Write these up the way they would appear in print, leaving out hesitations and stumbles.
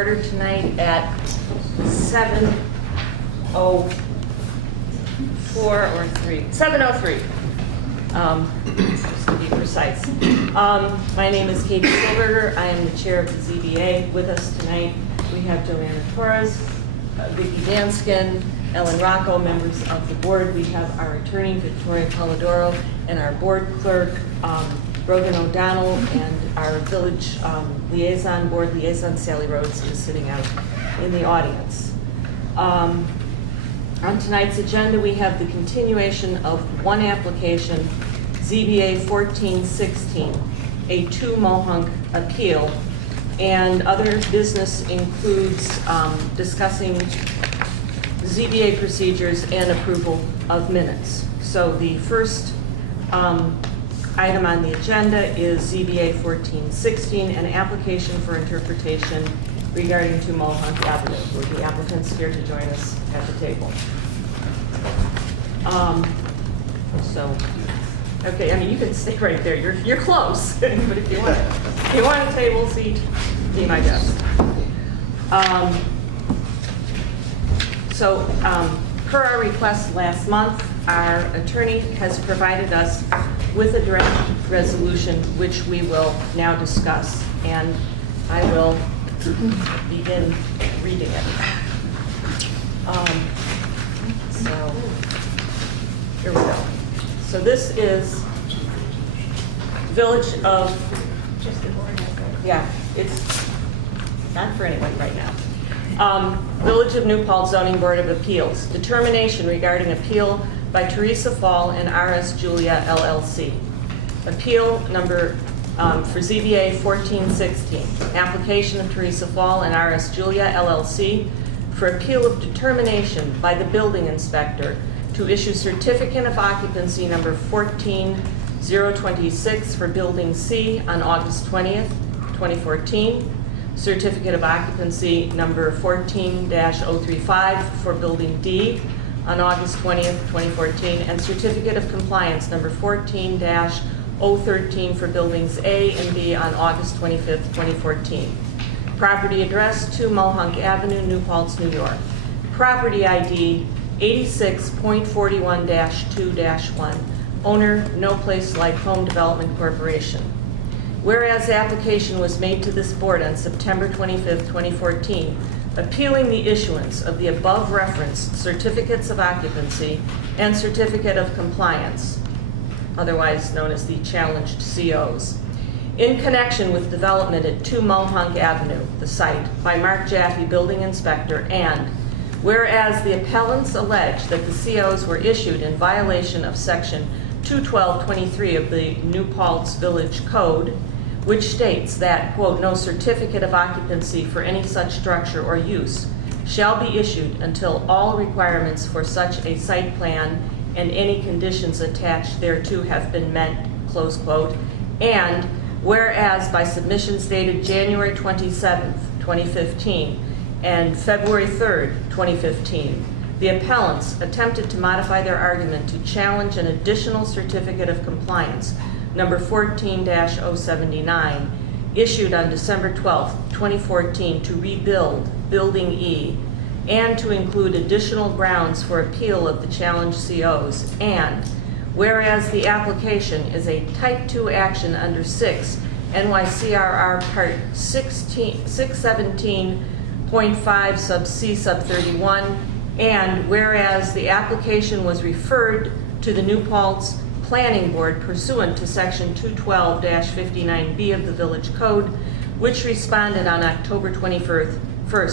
Order tonight at 7:04 or 3, 7:03, just to be precise. My name is Katie Silberger. I am the chair of the ZBA. With us tonight, we have Joanna Torres, Vicki Danskin, Ellen Rocco, members of the board. We have our attorney, Victoria Polidoro, and our board clerk, Brogan O'Donnell, and our village board liaison, Sally Rhodes, is sitting out in the audience. On tonight's agenda, we have the continuation of one application, ZBA 1416, a 2 Mohunk appeal, and other business includes discussing ZBA procedures and approval of minutes. So the first item on the agenda is ZBA 1416, an application for interpretation regarding 2 Mohunk Avenue. Will the applicants here to join us at the table? Okay, I mean, you can stay right there. You're close, but if you want a table seat, be my guest. Per our request last month, our attorney has provided us with a draft resolution, which we will now discuss, and I will begin reading it. Here we go. So this is Village of, it's not for anyone right now. Village of New Paltz Zoning Board of Appeals, determination regarding appeal by Teresa Fall and R.S. Julia LLC. Appeal number for ZBA 1416, application of Teresa Fall and R.S. Julia LLC for appeal of determination by the building inspector to issue certificate of occupancy number 14026 for building C on August 20th, 2014, certificate of occupancy number 14-035 for building D on August 20th, 2014, and certificate of compliance number 14-013 for buildings A and B on August 25th, 2014. Property address 2 Mohunk Avenue, New Paltz, New York. Property ID 86.41-2-1. Owner, No Place Like Home Development Corporation. Whereas the application was made to this board on September 25th, 2014, appealing the issuance of the above referenced certificates of occupancy and certificate of compliance, otherwise known as the challenged COs, in connection with development at 2 Mohunk Avenue, the site, by Mark Jaffe, building inspector, and whereas the appellants allege that the COs were issued in violation of section 212.23 of the New Paltz Village Code, which states that, quote, no certificate of occupancy for any such structure or use shall be issued until all requirements for such a site plan and any conditions attached thereto have been met, close quote, and whereas by submissions dated January 27th, 2015 and February 3rd, 2015, the appellants attempted to modify their argument to challenge an additional certificate of compliance, number 14-079, issued on December 12, 2014, to rebuild Building E and to include additional grounds for appeal of the challenged COs, and whereas the application is a Type 2 action under 6 NYCRR Part 617.5 sub C sub 31, and whereas the application was referred to the New Paltz Planning Board pursuant to section 212-59B of the Village Code, which responded on October 21st,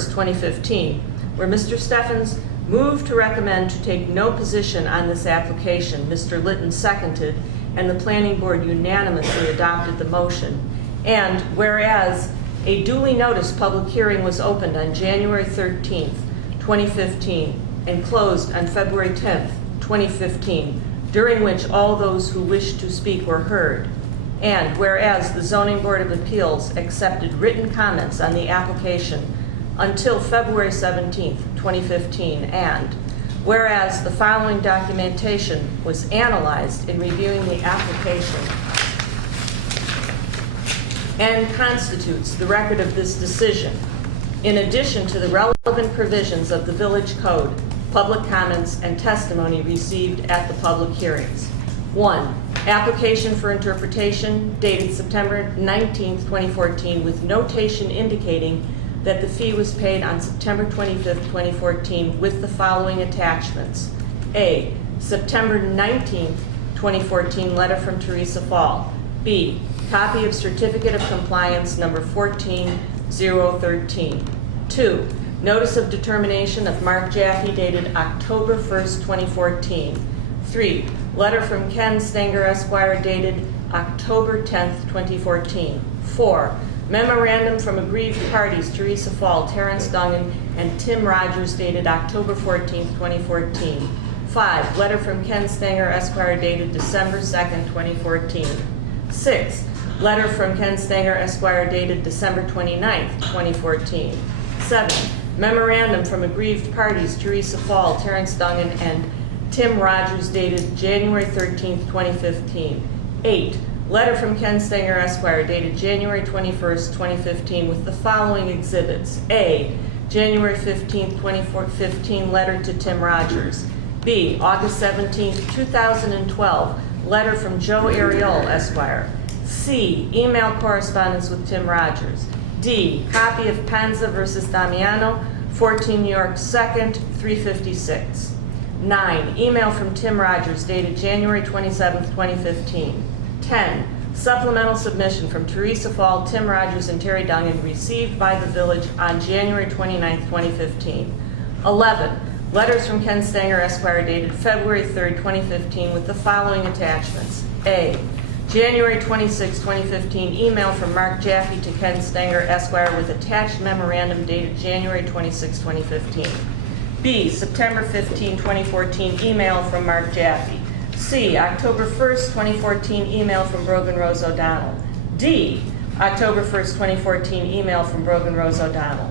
2015, where Mr. Steffens moved to recommend to take no position on this application. Mr. Litton seconded, and the Planning Board unanimously adopted the motion. And whereas a duly noticed public hearing was opened on January 13th, 2015, and closed on February 10th, 2015, during which all those who wished to speak were heard. And whereas the Zoning Board of Appeals accepted written comments on the application until February 17th, 2015, and whereas the following documentation was analyzed in reviewing the application and constitutes the record of this decision. in addition to the relevant provisions of the Village Code, public comments, and testimony received at the public hearings. 1. Application for interpretation dated September 19, 2014, with notation indicating that the fee was paid on September 25, 2014, with the following attachments. A. September 19, 2014 letter from Teresa Fall. B. Copy of Certificate of Compliance number 14013. 2. Notice of determination of Mark Jaffe dated October 1st, 2014. 3. Letter from Ken Stenger Esquire dated October 10th, 2014. 4. Memorandum from aggrieved parties Teresa Fall, Terrence Dungan, and Tim Rogers dated October 14th, 2014. 5. Letter from Ken Stenger Esquire dated December 2nd, 2014. 6. Letter from Ken Stenger Esquire dated December 29th, 2014. 7. Memorandum from aggrieved parties Teresa Fall, Terrence Dungan, and Tim Rogers dated January 13th, 2015. 8. Letter from Ken Stenger Esquire dated January 21st, 2015 with the following exhibits. A. January 15th, 2015 letter to Tim Rogers. B. August 17th, 2012 letter from Joe Ariel Esquire. C. Email correspondence with Tim Rogers. D. Copy of Panza versus Damiano, 14 New York 2nd, 356. 9. Email from Tim Rogers dated January 27th, 2015. 10. Supplemental submission from Teresa Fall, Tim Rogers, and Terry Dungan received by the village on January 29th, 2015. 11. Letters from Ken Stenger Esquire dated February 3rd, 2015 with the following attachments. A. January 26, 2015 email from Mark Jaffe to Ken Stenger Esquire with attached memorandum dated January 26, 2015. B. September 15, 2014 email from Mark Jaffe. C. October 1st, 2014 email from Brogan Rose O'Donnell. D. October 1st, 2014 email from Brogan Rose O'Donnell.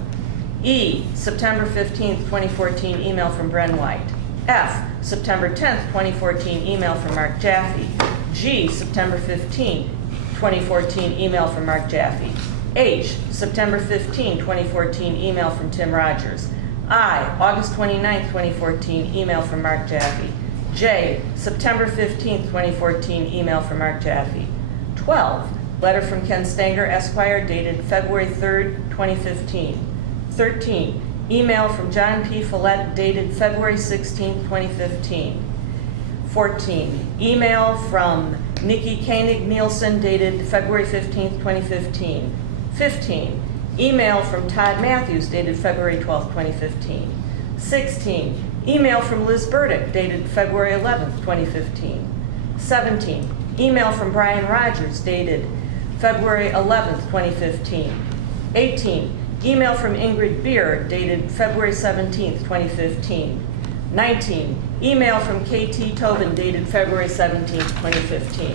E. September 15th, 2014 email from Bren White. F. September 10th, 2014 email from Mark Jaffe. G. September 15th, 2014 email from Mark Jaffe. H. September 15, 2014 email from Tim Rogers. I. August 29th, 2014 email from Mark Jaffe. J. September 15th, 2014 email from Mark Jaffe. 12. Letter from Ken Stenger Esquire dated February 3rd, 2015. 13. Email from John P. Follett dated February 16th, 2015. 14. Email from Nikki Koenig Nielsen dated February 15th, 2015. 15. Email from Todd Matthews dated February 12th, 2015. 16. Email from Liz Burdick dated February 11th, 2015. 17. Email from Brian Rogers dated February 11th, 2015. 18. Email from Ingrid Beer dated February 17th, 2015. 19. Email from KT Tobin dated February 17th, 2015.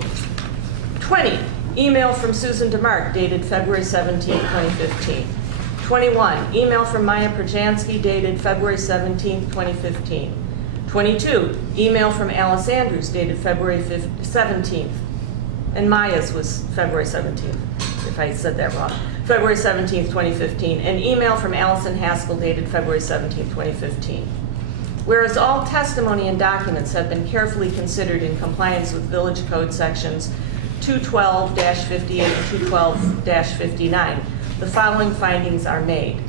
20. Email from Susan DeMark dated February 17th, 2015. 21. Email from Maya Perjansky dated February 17th, 2015. 22. Email from Alice Andrews dated February 17th. And Maya's was February 17th, if I said that wrong. February 17th, 2015. An email from Allison Haskell dated February 17th, 2015. Whereas all testimony and documents have been carefully considered in compliance with Village Code sections 212-58 and 212-59, the following findings are made.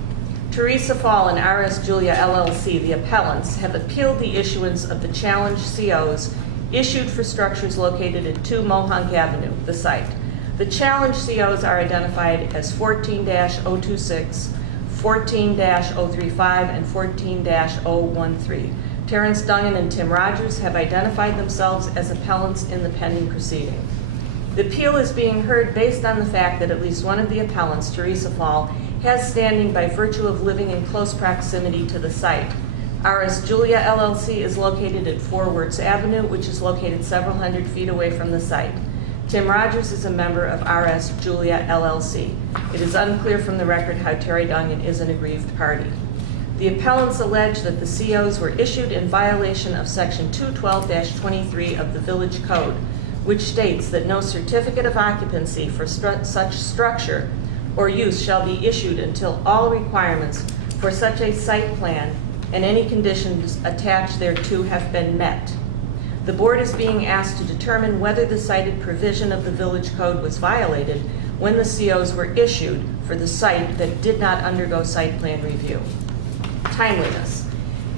Teresa Fall and RS Julia LLC, the appellants, have appealed the issuance of the challenged COs issued for structures located at 2 Mohonk Avenue, the site. The challenged COs are identified as 14-026, 14-035, and 14-013. Terrence Dungan and Tim Rogers have identified themselves as appellants in the pending proceeding. The appeal is being heard based on the fact that at least one of the appellants, Teresa Fall, has standing by virtue of living in close proximity to the site. RS Julia LLC is located at 4 Wirtz Avenue, which is located several hundred feet away from the site. Tim Rogers is a member of RS Julia LLC. It is unclear from the record how Terry Dungan is an aggrieved party. The appellants allege that the COs were issued in violation of Section 212-23 of the Village Code, which states that no certificate of occupancy for such structure or use shall be issued until all requirements for such a site plan and any conditions attached thereto have been met. The board is being asked to determine whether the cited provision of the village code was violated when the COs were issued for the site that did not undergo site plan review. Timeliness.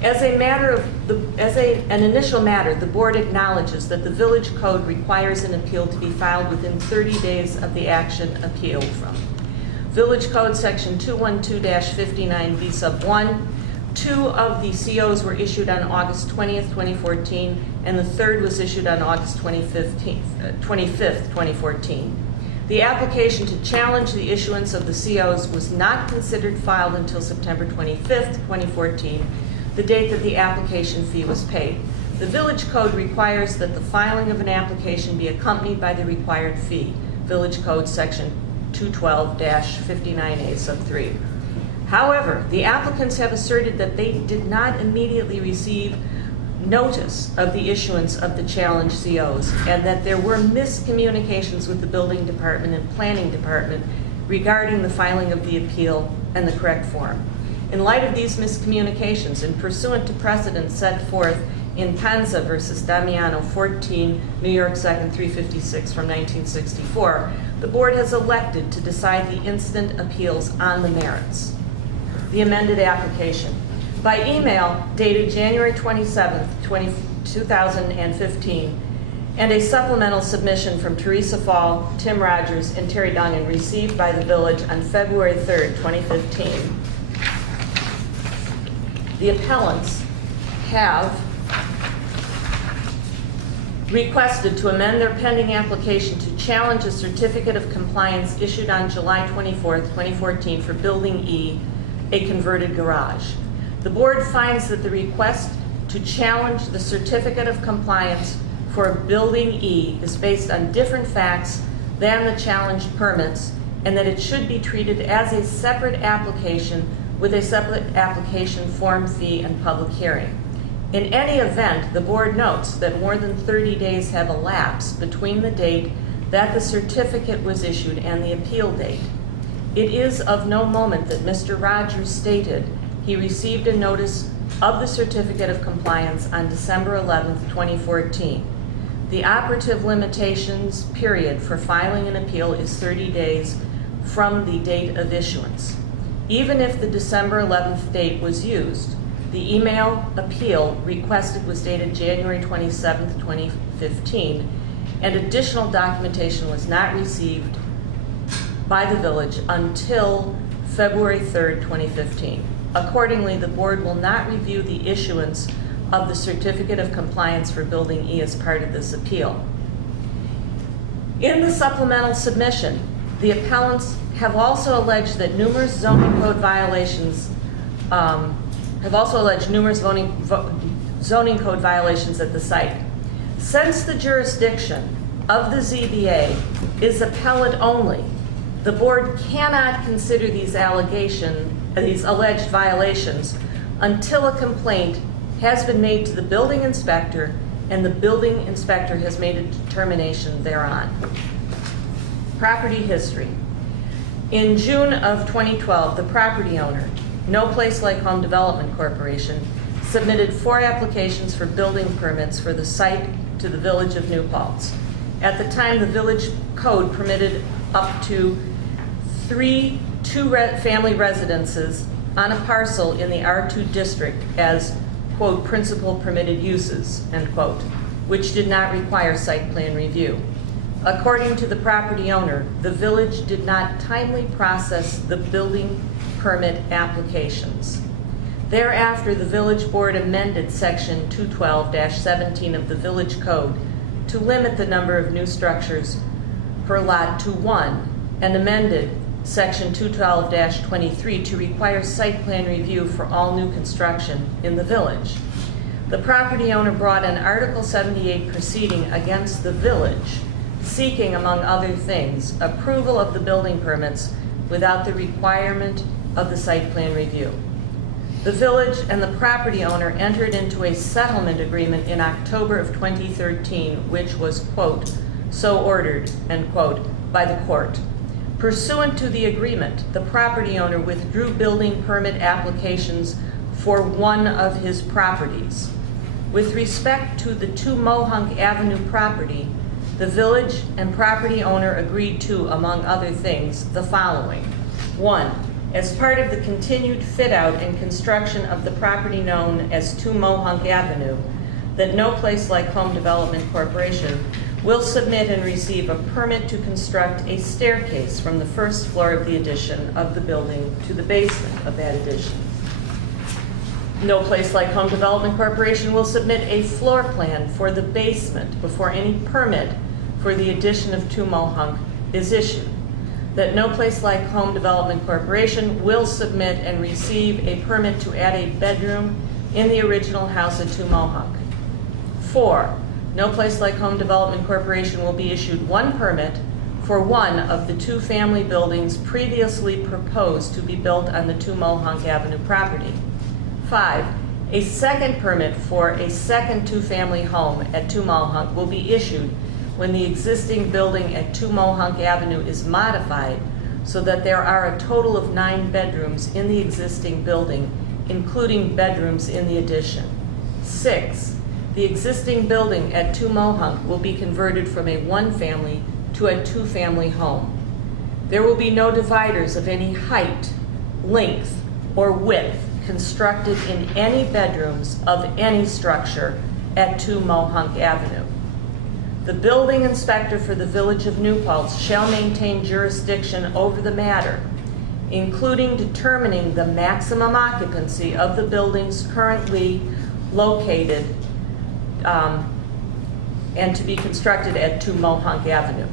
As an initial matter, the board acknowledges that the village code requires an appeal to be filed within 30 days of the action appealed from. Village Code Section 212-59B sub 1. 2 of the COs were issued on August 20th, 2014, and the third was issued on August 25th, 2014. The application to challenge the issuance of the COs was not considered filed until September 25th, 2014, the date that the application fee was paid. The village code requires that the filing of an application be accompanied by the required fee. Village Code Section 212-59A sub 3. However, the applicants have asserted that they did not immediately receive notice of the issuance of the challenge COs and that there were miscommunications with the building department and planning department regarding the filing of the appeal and the correct form. In light of these miscommunications and pursuant to precedents set forth in Panza versus Damiano 14, New York 2nd 356 from 1964, the board has elected to decide the instant appeals on the merits. The amended application. By email dated January 27th, 2015, and a supplemental submission from Teresa Fall, Tim Rogers, and Terry Dungan received by the village on February 3rd, 2015. The appellants have requested to amend their pending application to challenge a certificate of compliance issued on July 24th, 2014 for Building E, a converted garage. The board finds that the request to challenge the certificate of compliance for Building E is based on different facts than the challenged permits and that it should be treated as a separate application with a separate application form, fee, and public hearing. In any event, the board notes that more than 30 days have elapsed between the date that the certificate was issued and the appeal date. It is of no moment that Mr. Rogers stated he received a notice of the certificate of compliance on December 11th, 2014. The operative limitations period for filing an appeal is 30 days from the date of issuance. Even if the December 11th date was used, the email appeal requested was dated January 27th, 2015, and additional documentation was not received by the village until February 3rd, 2015. Accordingly, the board will not review the issuance of the certificate of compliance for Building E as part of this appeal. In the supplemental submission, the appellants have also alleged that numerous zoning code violations zoning code violations at the site. Since the jurisdiction of the ZBA is appellate only, the board cannot consider these alleged violations until a complaint has been made to the building inspector and the building inspector has made a determination thereon. Property history. In June of 2012, the property owner, No Place Like Home Development Corporation, submitted 4 applications for building permits for the site to the village of New Paltz. At the time, the village code permitted up to 3 two-family residences on a parcel in the R2 district as, quote, principal permitted uses, end quote, which did not require site plan review. According to the property owner, the village did not timely process the building permit applications. Thereafter, the village board amended section 212-17 of the village code to limit the number of new structures per lot to 1 and amended section 212-23 to require site plan review for all new construction in the village. The property owner brought an Article 78 proceeding against the village, seeking, among other things, approval of the building permits without the requirement of the site plan review. The village and the property owner entered into a settlement agreement in October of 2013, which was, quote, so ordered, end quote, by the court. Pursuant to the agreement, the property owner withdrew building permit applications for one of his properties. With respect to the 2 Mohonk Avenue property, the village and property owner agreed to, among other things, the following. 1, as part of the continued fit-out and construction of the property known as 2 Mohonk Avenue, that No Place Like Home Development Corporation will submit and receive a permit to construct a staircase from the first floor of the addition of the building to the basement of that addition. No Place Like Home Development Corporation will submit a floor plan for the basement before any permit for the addition of 2 Mohonk is issued. That No Place Like Home Development Corporation will submit and receive a permit to add a bedroom in the original house at 2 Mohonk. 4, No Place Like Home Development Corporation will be issued one permit for one of the 2 family buildings previously proposed to be built on the 2 Mohonk Avenue property. 5, a second permit for a second 2-family home at 2 Mohonk will be issued when the existing building at 2 Mohonk Avenue is modified so that there are a total of 9 bedrooms in the existing building, including bedrooms in the addition. 6, the existing building at 2 Mohonk will be converted from a 1-family to a 2-family home. There will be no dividers of any height, length, or width constructed in any bedrooms of any structure at 2 Mohonk Avenue. The building inspector for the Village of New Paltz shall maintain jurisdiction over the matter, including determining the maximum occupancy of the buildings currently located and to be constructed at 2 Mohonk Avenue.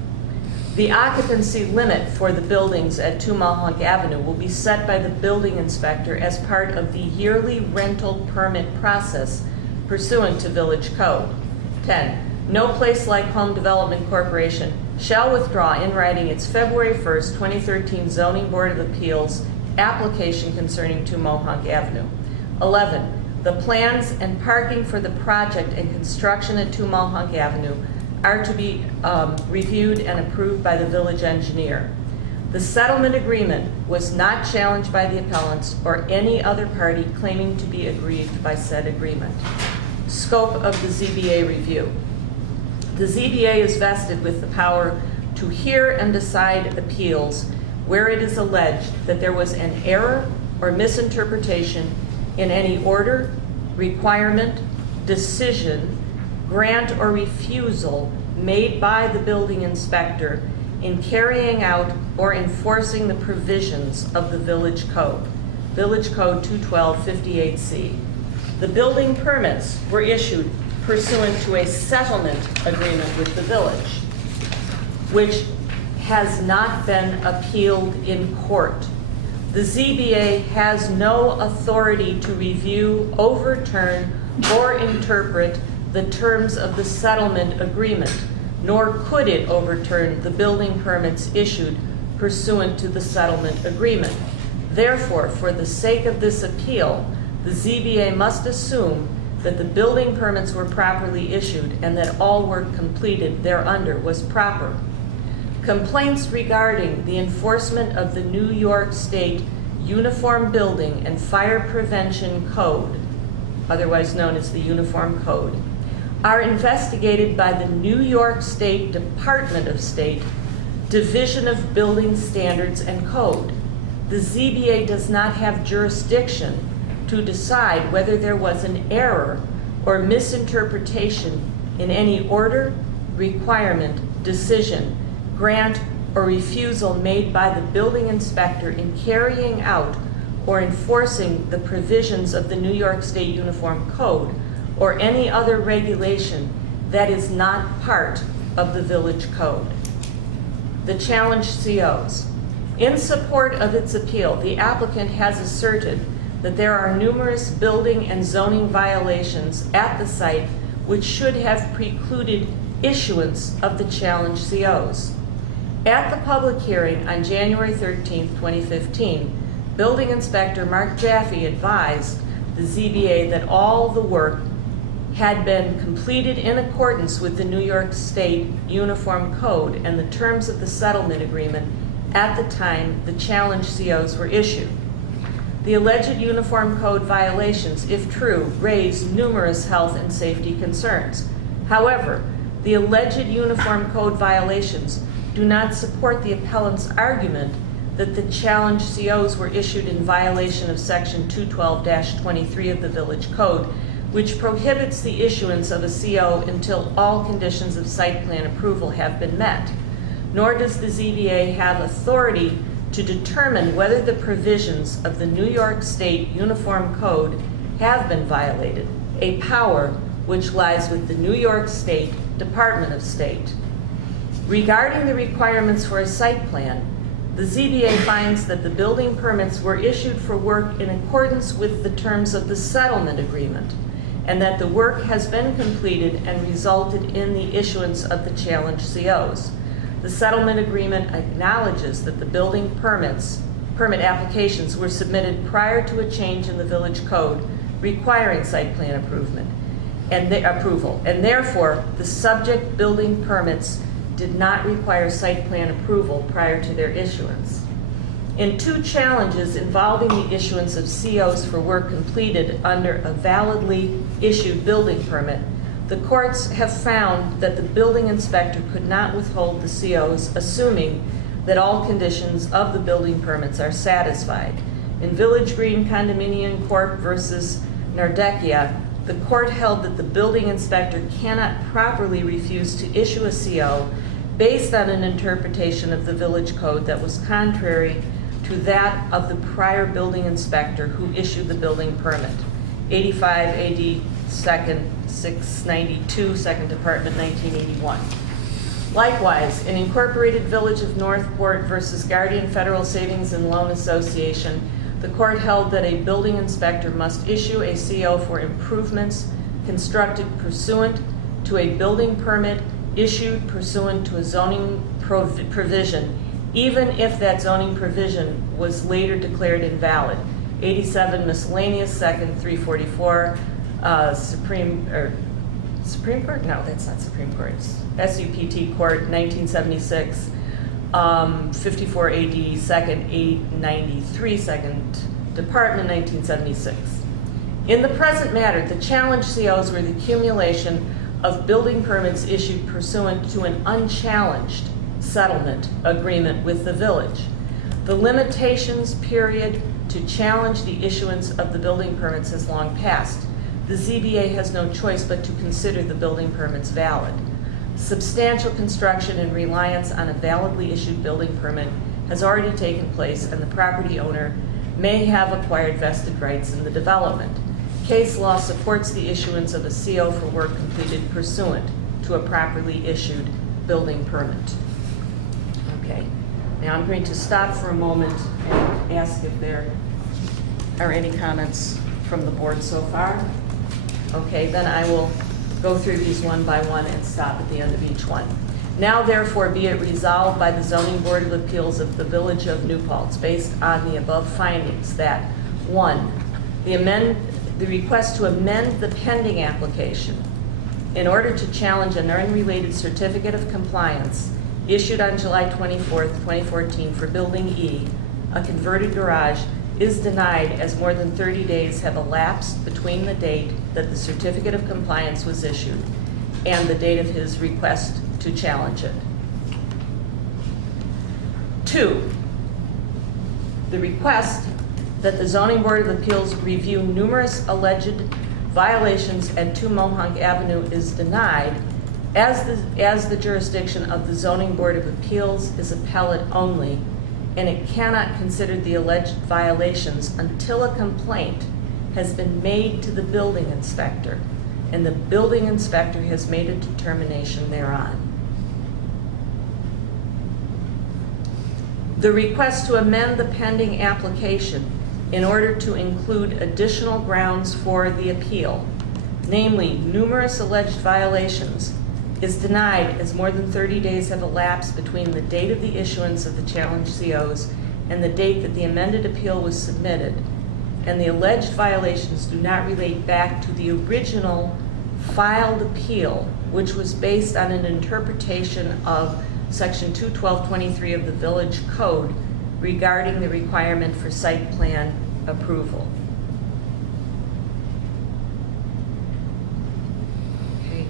The occupancy limit for the buildings at 2 Mohonk Avenue will be set by the building inspector as part of the yearly rental permit process pursuant to Village Code. 10. No Place Like Home Development Corporation shall withdraw in writing its February 1st, 2013 Zoning Board of Appeals application concerning 2 Mohonk Avenue. 11. The plans and parking for the project and construction at 2 Mohonk Avenue are to be reviewed and approved by the village engineer. The settlement agreement was not challenged by the appellants or any other party claiming to be aggrieved by said agreement. Scope of the ZBA review. The ZBA is vested with the power to hear and decide appeals where it is alleged that there was an error or misinterpretation in any order, requirement, decision, grant, or refusal made by the building inspector in carrying out or enforcing the provisions of the Village Code, Village Code 212-58C. The building permits were issued pursuant to a settlement agreement with the village, which has not been appealed in court. The ZBA has no authority to review, overturn, or interpret the terms of the settlement agreement, nor could it overturn the building permits issued pursuant to the settlement agreement. Therefore, for the sake of this appeal, the ZBA must assume that the building permits were properly issued and that all work completed thereunder was proper. Complaints regarding the enforcement of the New York State Uniform Building and Fire Prevention Code, otherwise known as the Uniform Code, are investigated by the New York State Department of State, Division of Building Standards and Code. The ZBA does not have jurisdiction to decide whether there was an error or misinterpretation in any order, requirement, decision, grant, or refusal made by the building inspector in carrying out or enforcing the provisions of the New York State Uniform Code or any other regulation that is not part of the Village Code. The challenged COs. In support of its appeal, the applicant has asserted that there are numerous building and zoning violations at the site which should have precluded issuance of the challenged COs. At the public hearing on January 13, 2015, Building Inspector Mark Jaffe advised the ZBA that all the work had been completed in accordance with the New York State Uniform Code and the terms of the settlement agreement at the time the challenge COs were issued. The alleged Uniform Code violations, if true, raise numerous health and safety concerns. However, the alleged Uniform Code violations do not support the appellant's argument that the challenge COs were issued in violation of Section 212-23 of the Village Code, which prohibits the issuance of a CO until all conditions of site plan approval have been met. Nor does the ZBA have authority to determine whether the provisions of the New York State Uniform Code have been violated, a power which lies with the New York State Department of State. Regarding the requirements for a site plan, the ZBA finds that the building permits were issued for work in accordance with the terms of the settlement agreement, and that the work has been completed and resulted in the issuance of the challenge COs. The settlement agreement acknowledges that the building permit applications were submitted prior to a change in the village code requiring site plan approval, and therefore the subject building permits did not require site plan approval prior to their issuance. In two challenges involving the issuance of COs for work completed under a validly issued building permit, the courts have found that the building inspector could not withhold the COs, assuming that all conditions of the building permits are satisfied. In Village Green Condominium Corp. versus Nardekia, the court held that the building inspector cannot properly refuse to issue a CO based on an interpretation of the village code that was contrary to that of the prior building inspector who issued the building permit. 85 AD 2nd 692, 2nd Department, 1981. Likewise, in Incorporated Village of Northport versus Guardian Federal Savings and Loan Association, the court held that a building inspector must issue a CO for improvements constructed pursuant to a building permit issued pursuant to a zoning provision, even if that zoning provision was later declared invalid. 87 Miscellaneous 2nd 344, Supreme Court? No, that's not Supreme Court. It's SUPT Court, 1976, 54 AD 2nd 893, 2nd Department, 1976. In the present matter, the challenge COs were the accumulation of building permits issued pursuant to an unchallenged settlement agreement with the village. The limitations period to challenge the issuance of the building permits has long passed. The ZBA has no choice but to consider the building permits valid. Substantial construction and reliance on a validly issued building permit has already taken place, and the property owner may have acquired vested rights in the development. Case law supports the issuance of a CO for work completed pursuant to a properly issued building permit. Okay, now I'm going to stop for a moment and ask if there are any comments from the board so far. Okay, then I will go through these one by one and stop at the end of each one. Now therefore be it resolved by the Zoning Board of Appeals of the Village of New Paltz, based on the above findings, that 1, the request to amend the pending application in order to challenge an unrelated certificate of compliance issued on July 24th, 2014 for Building E, a converted garage, is denied as more than 30 days have elapsed between the date that the certificate of compliance was issued and the date of his request to challenge it. 2, the request that the Zoning Board of Appeals review numerous alleged violations at 2 Mohonk Avenue is denied, as the jurisdiction of the Zoning Board of Appeals is appellate only, and it cannot consider the alleged violations until a complaint has been made to the building inspector, and the building inspector has made a determination thereon. The request to amend the pending application in order to include additional grounds for the appeal, namely numerous alleged violations, is denied as more than 30 days have elapsed between the date of the issuance of the challenge COs and the date that the amended appeal was submitted, and the alleged violations do not relate back to the original filed appeal, which was based on an interpretation of Section 21223 of the Village Code regarding the requirement for site plan approval. Okay.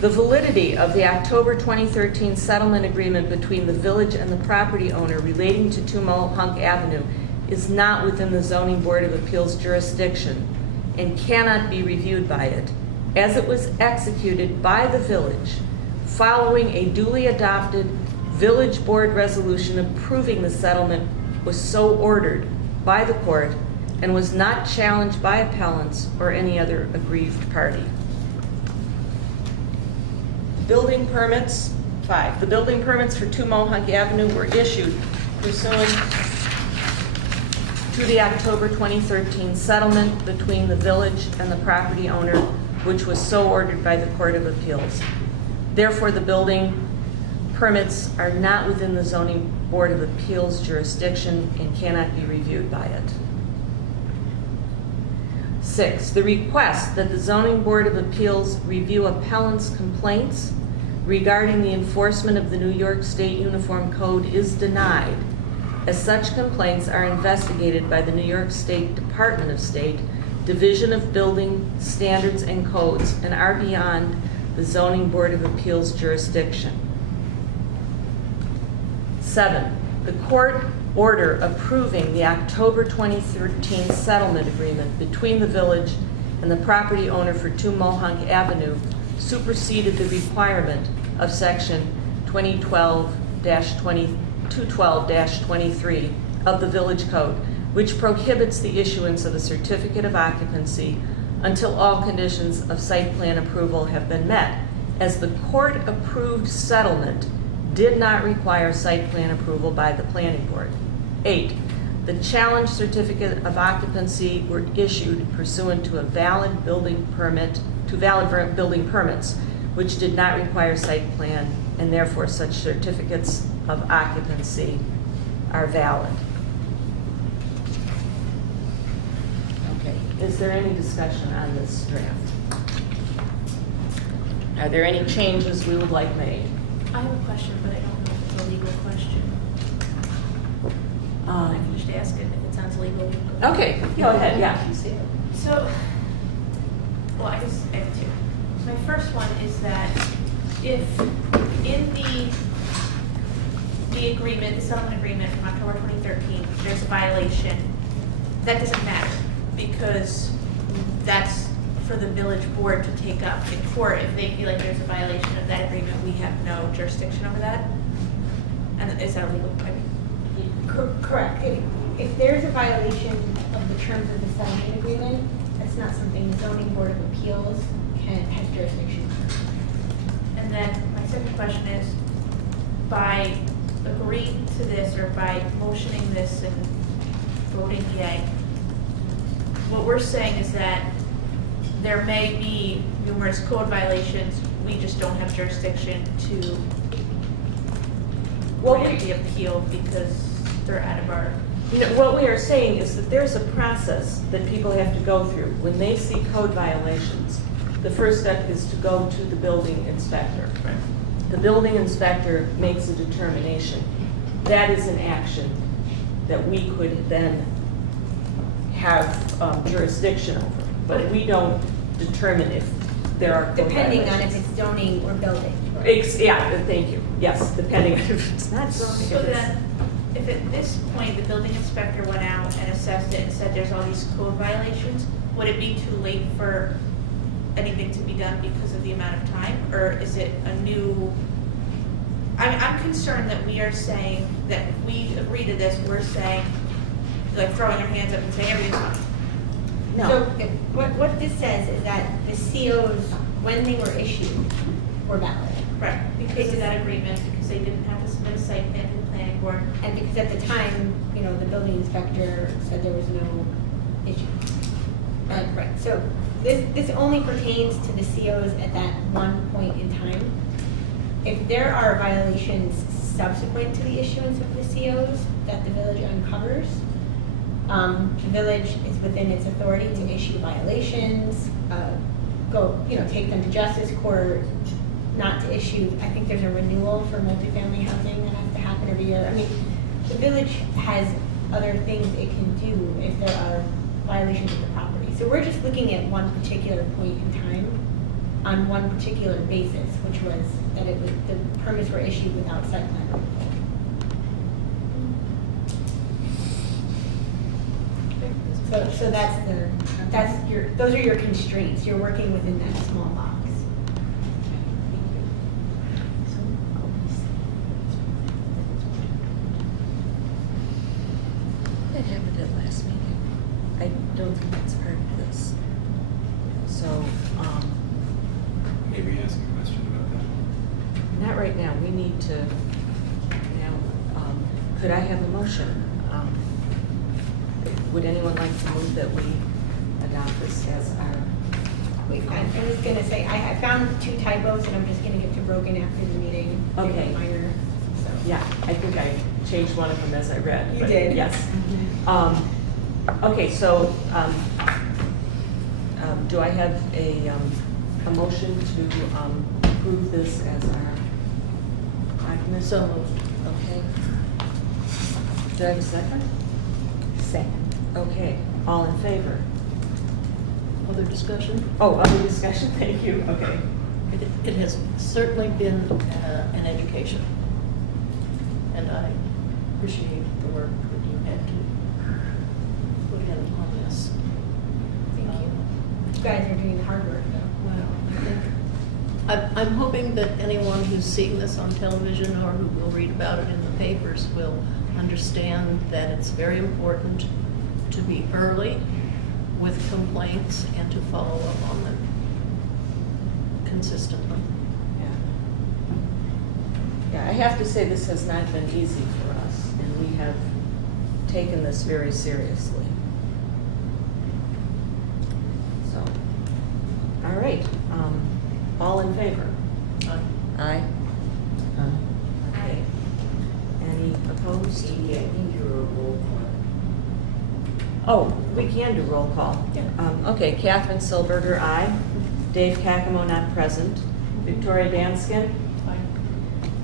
The validity of the October 2013 settlement agreement between the village and the property owner relating to 2 Mohonk Avenue is not within the Zoning Board of Appeals jurisdiction and cannot be reviewed by it, as it was executed by the village following a duly adopted village board resolution approving the settlement was so ordered by the court and was not challenged by appellants or any other aggrieved party. Building permits, 5. The building permits for 2 Mohonk Avenue were issued pursuant to the October 2013 settlement between the village and the property owner, which was so ordered by the Court of Appeals. Therefore, the building permits are not within the Zoning Board of Appeals jurisdiction and cannot be reviewed by it. 6, the request that the Zoning Board of Appeals review appellants' complaints regarding the enforcement of the New York State Uniform Code is denied, as such complaints are investigated by the New York State Department of State, Division of Building Standards and Codes, and are beyond the Zoning Board of Appeals jurisdiction. 7, the court order approving the October 2013 settlement agreement between the village and the property owner for 2 Mohonk Avenue superseded the requirement of section 212-23 of the Village Code, which prohibits the issuance of a certificate of occupancy until all conditions of site plan approval have been met, as the court-approved settlement did not require site plan approval by the planning board. 8, the challenge certificate of occupancy were issued pursuant to a valid building permit, to valid building permits, which did not require site plan, and therefore such certificates of occupancy are valid. Okay, is there any discussion on this draft? Are there any changes we would like made? I have a question, but I don't know if it's a legal question. I can just ask it if it sounds legal. Okay, go ahead, yeah. So, well, I guess I have two. So my first one is that if in the agreement, the settlement agreement from October 2013, there's a violation, that doesn't matter because that's for the village board to take up in court. If they feel like there's a violation of that agreement, we have no jurisdiction over that. And is that illegal? I mean, Correct. If there's a violation of the terms of the settlement agreement, that's not something the Zoning Board of Appeals has jurisdiction over. and then my second question is, by agreeing to this or by motioning this and voting yay, what we're saying is that there may be numerous code violations, we just don't have jurisdiction to grant the appeal because they're out of our. What we are saying is that there's a process that people have to go through. When they see code violations, the first step is to go to the building inspector. Right. The building inspector makes a determination. That is an action that we could then have jurisdiction over. But we don't determine if there are code Depending on violations. if it's zoning or building. Yeah, thank you. Yes, depending on if it's not zoning. So if it's- then, if at this point the building inspector went out and assessed it and said there's all these code violations, would it be too late for anything to be done because of the amount of time? Or is it a new, I'm concerned that we are saying that if we agree to this, we're saying, like throwing our hands up and saying everything's fine. No. So what this says is that the COs, when they were issued, were valid. Right, because of that agreement, because they didn't have to submit a site plan to the planning board. And because at the time, the building inspector said there was no issue. Right, so this only pertains to the COs at that one point in time. If there are violations subsequent to the issuance of the COs that the village uncovers, the village is within its authority to issue violations, take them to justice court, not to issue, I think there's a renewal for multifamily housing that has to happen every year. I mean, the village has other things it can do if there are violations of the property. So we're just looking at one particular point in time on one particular basis, which was that it was, the permits were issued without site plan approval. So that's your, those are your constraints. You're working within that small box. That happened at last meeting. I don't think it's part of this. So, Maybe ask a question about that. not right now. We need to, could I have a motion? Would anyone like to move that we adopt this as our? Wait, I'm just gonna say, I found 2 typos and I'm just gonna get to Brogan after the meeting. They're Okay. minor, so. Yeah, I think I changed one of them as I read. You but did. Yes. Okay, so, do I have a motion to approve this as our document? So moved. Okay. Do I have a second? Second. Okay, all in favor? Other discussion? Oh, other discussion, thank you, okay. It has certainly been an education, and I appreciate the work that you had to put in on this. Thank you. You guys are doing the hard work though. Well, I think, I'm hoping that anyone who's seeing this on television or who will read about it in the papers will understand that it's very important to be early with complaints and to follow up on them consistently. Yeah, I have to say this has not been easy for us, and we have taken this very seriously. So, all right, all in favor? Aye. Okay. Any opposed? Yeah, I think you're a roll call. Oh, we can do roll call. Yeah. Okay, Catherine Silberger, aye. Dave Caccamo, not present. Victoria Danskin.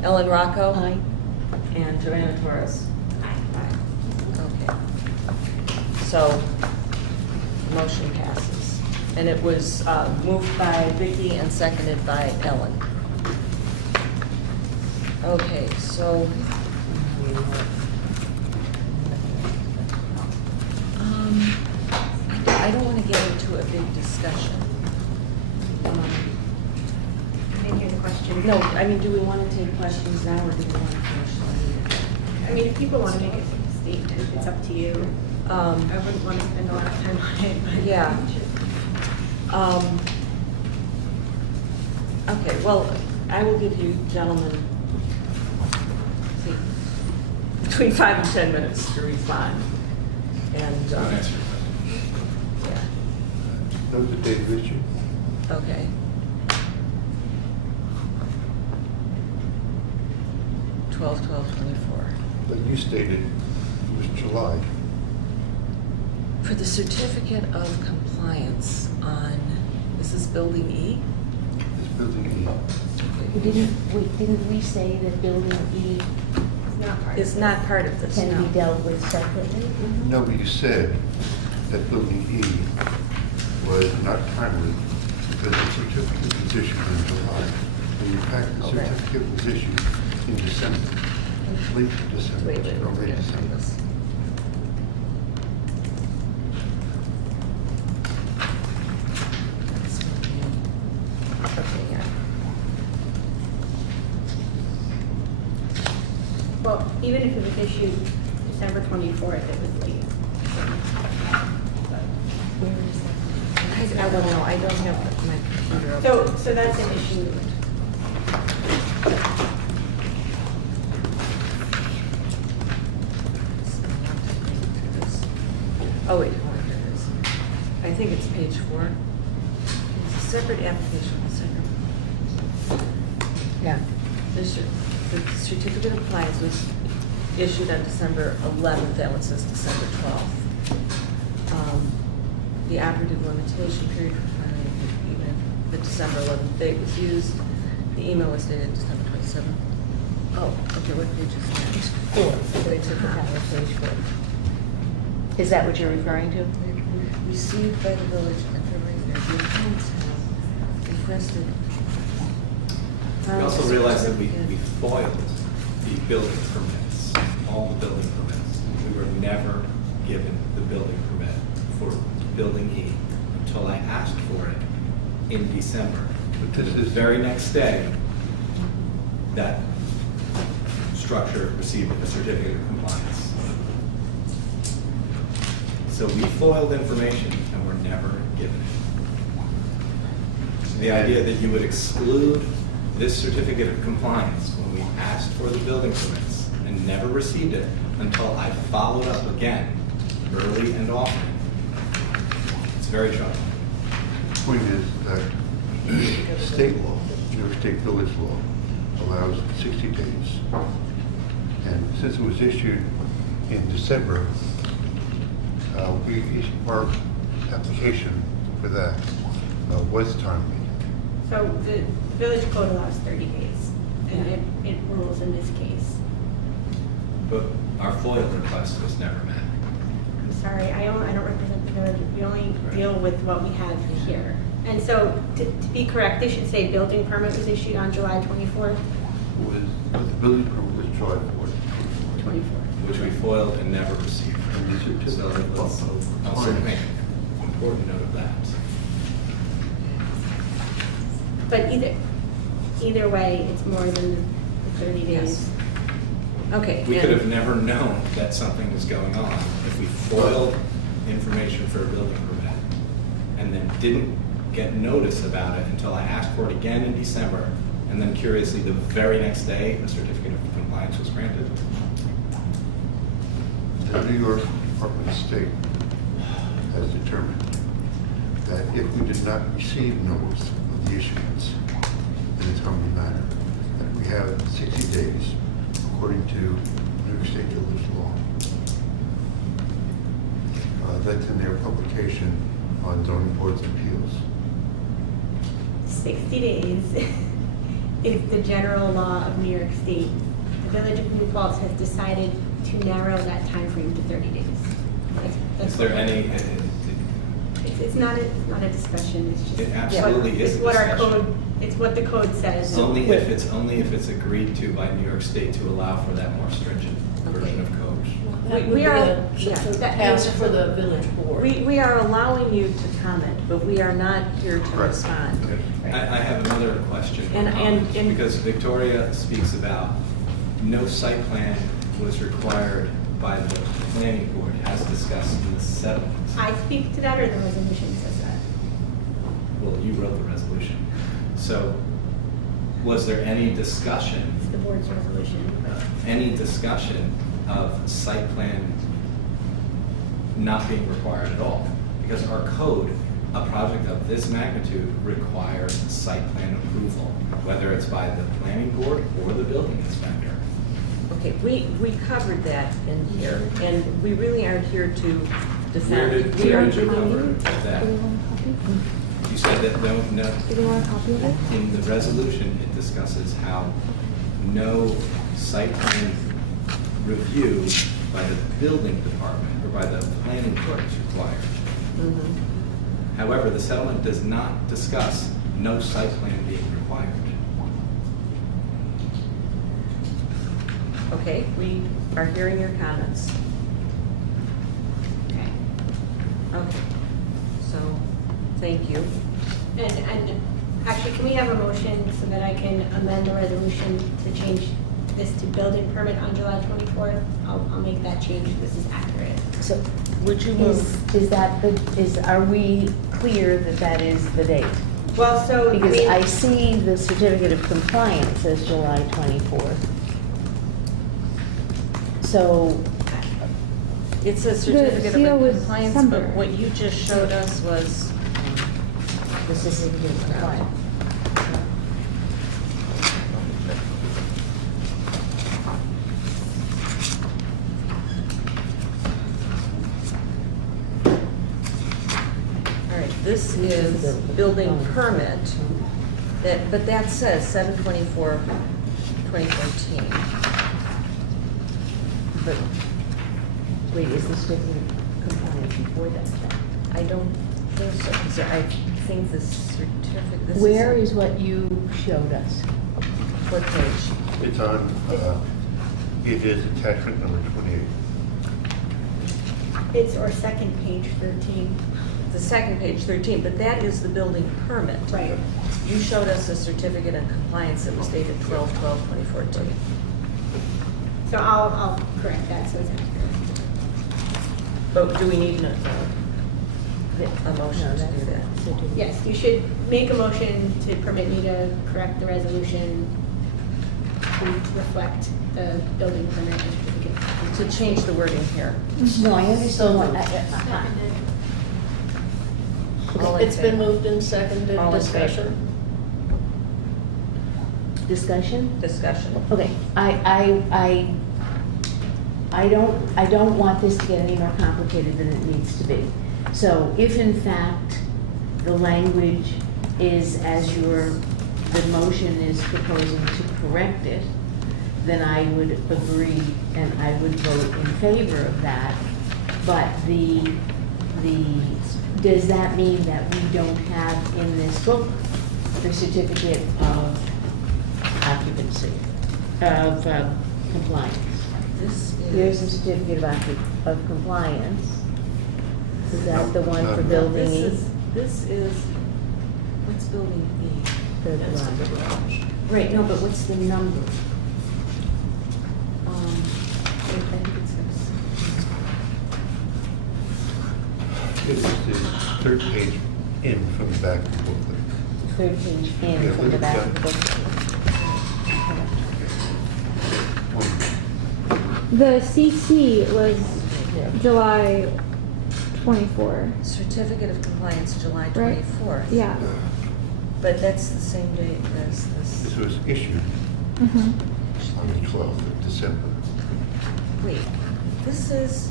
Ellen Rocco. Aye. And Joanna Torres. Aye. Aye. Okay. So, motion passes. And it was moved by Vicky and seconded by Ellen. Okay, so. I don't want to get into a big discussion. I didn't hear the question. No, I mean, do we want to take questions now, or do we want to finish the meeting? I mean, if people want to make a statement, it's up to you. I wouldn't want to spend a lot of time on it, but. Yeah. Okay, well, I will give you gentlemen, see, between 5 and 10 minutes to respond. And, Don't answer your question. yeah, That was a Dave Ritchie. okay. But you stated it was July. For the certificate of compliance on, is this building E? This building Didn't we say that building E It's not part of It's it. not part of this, can be no. dealt with separately? E. No, but you said that building E was not timely because the certificate was issued in July. And in fact, the Okay. certificate was issued in December, late December, Wait, or we're late gonna do December. this. Okay, yeah. Well, even if it was issued December 24th, it was late. I don't know, I don't have my computer up. So that's an issue. Oh, wait, hold on, here it is. I think it's page 4. It's a separate application, Yeah. The certificate of compliance was issued on December 11th, that one says December 12th. The operative limitation period for filing, even if the December 11th date was used, The email was dated December 27th. Oh, okay, what page is that? It's 4, it's at the top of page 4. Is that what you're referring to? Received by the village information, the accounts have requested. We also realized that we foiled the building permits, all the building permits. We were never given the building permit for Building E until I asked for it in December. But The this is very next day, that structure received a certificate of compliance. So we foiled information and were never given it. The idea that you would exclude this certificate of compliance when we asked for the building permits and never received it until I followed up again, early and often, it's very troubling. The point is that state law, New York State Village law, allows 60 days. And since it was issued in December, our application for that was timely. So the village code allows 30 days, and it rules in this case. But our FOIL request was never met. I'm sorry, I don't represent the village, we only deal with what we have here. And so, to be correct, they should say building permit was issued on July 24th. But the building permit was July 4th. 24th. Which we foiled and never received. And the certificate So of let's also compliance. make important note of that. But either way, it's more than the 30 days. Yes. Okay. We and- could have never known that something was going on if we foiled information for a building permit and then didn't get notice about it until I asked for it again in December, and then curiously, the very next day, a certificate of compliance was granted. The New York Department of State has determined that if we did not receive notice of the issuance in a timely manner, that we have 60 days according to New York State Village law. That's in their publication on zoning boards of appeals. 60 days is the general law of New York State. The Village of New Paltz has decided to narrow that time frame to 30 days. That's Is there what- any, It's not a discussion, it's just. It absolutely is a It's what our discussion. code, it's what the code says. only if it's agreed to by New York State to allow for that more stringent version of code? That We would be are- a yeah, that- task for the village board. We are allowing you to comment, but we are not here to Correct. respond. I have another question. And- Because Victoria speaks about no site plan was required by the planning board as discussed in the settlement. I speak to that, or the resolution says that? Well, you wrote the resolution. So was there any discussion, It's the board's resolution. of site plan not being required at all? Because our code, a project of this magnitude requires site plan approval, whether it's by the planning board or the building inspector. Okay, we covered that in here, and we really aren't here to Where defend. did We are- you cover that? You said that no, Do you want a copy of it? in the resolution, it discusses how no site plan review by the building department or by the planning board is required. Mhm. However, the settlement does not discuss no site plan being required. Okay, we are hearing your comments. Okay. Okay, so, thank you. And actually, can we have a motion so that I can amend the resolution to change this to building permit on July 24th? I'll make that change, this is accurate. So, Would you move? are we clear that that is the date? Well, so, I Because mean, I see the certificate of compliance as July 24th. So, It's a certificate CO of was compliance, December. but what you just showed us was, the certificate of compliance. all right, this is building permit But that says 7/24/2014. But, wait, is the certificate of compliance before that? I don't think so, because I think the certificate, this is. Where is what you showed us? What page? It's on, it is attachment number 28. It's our second page, 13. The second page, 13, but that is the building permit. Right. You showed us a certificate of compliance that was dated 12/12/2014. So I'll correct that, so it's accurate. But do we need a motion No, to that's do that? certificate. Yes, you should make a motion to permit me to correct the resolution to reflect the building permit certificate. To change the wording here. No, I understand what, Seconded. All in It's been favor? moved and seconded, All in discussion. discussion? Discussion. Okay, I don't want this to get any more complicated than it needs to be. So if in fact the language is as the motion is proposing to correct it, then I would agree and I would vote in favor of that. But does that mean that we don't have in this book the certificate of occupancy, of compliance? This Here's the is. certificate of compliance. Is that the one for No. building This E? is, what's building E? Third That's the one. garage. Right, no, but what's the number? I think it says. It is the third page in from the back of the booklet. Third page Yeah, in from the look back at of the book. The CC was July 24. Certificate of compliance, July Right. 24th. Yeah. But that's the same date as This this. was issued Mhm. on the 12th of December. Wait, this is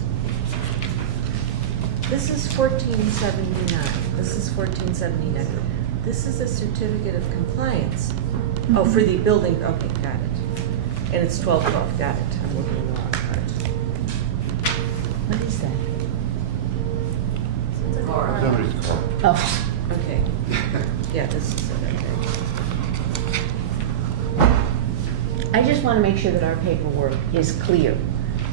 1479. This is 1479. This is a certificate of compliance. Oh, for the building, okay, got it. And it's 12/12, got it. I'm looking at the wrong part. What is that? Somebody's called. Oh, Okay, yeah, this is it, okay. I just want to make sure that our paperwork is clear.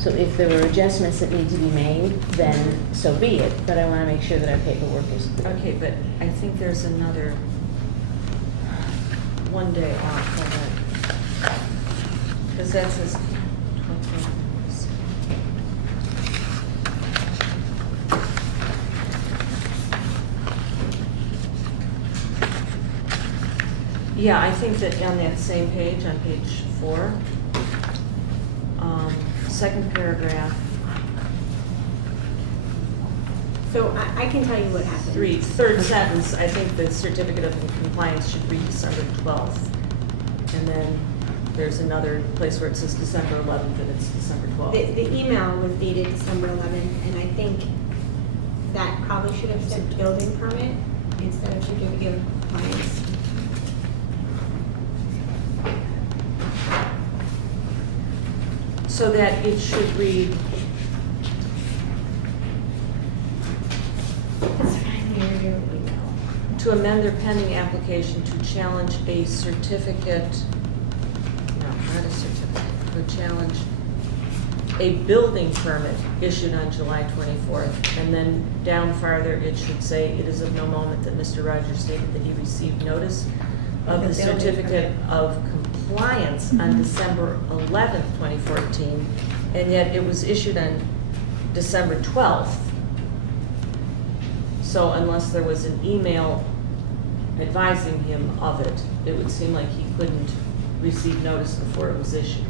So if there were adjustments that need to be made, then so be it, but I want to make sure that our paperwork is clear. Okay, but I think there's another one day off of it. Because that says 12. Yeah, I think that on that same page, on page 4, second paragraph, So I can tell you what happened. third sentence, I think the certificate of compliance should read December 12th. And then there's another place where it says December 11th and it's December 12th. The email was dated December 11th, and I think that probably should have said building permit instead of certificate of compliance. So that it should read, It's fine, your email. to amend their pending application to challenge a certificate, no, not a certificate, to challenge a building permit issued on July 24th. And then down farther, it should say, it is of no moment that Mr. Rogers stated that he received notice of the The building certificate permit. of compliance on December 11th, 2014, and yet it was issued on December 12th. So unless there was an email advising him of it, it would seem like he couldn't receive notice before it was issued.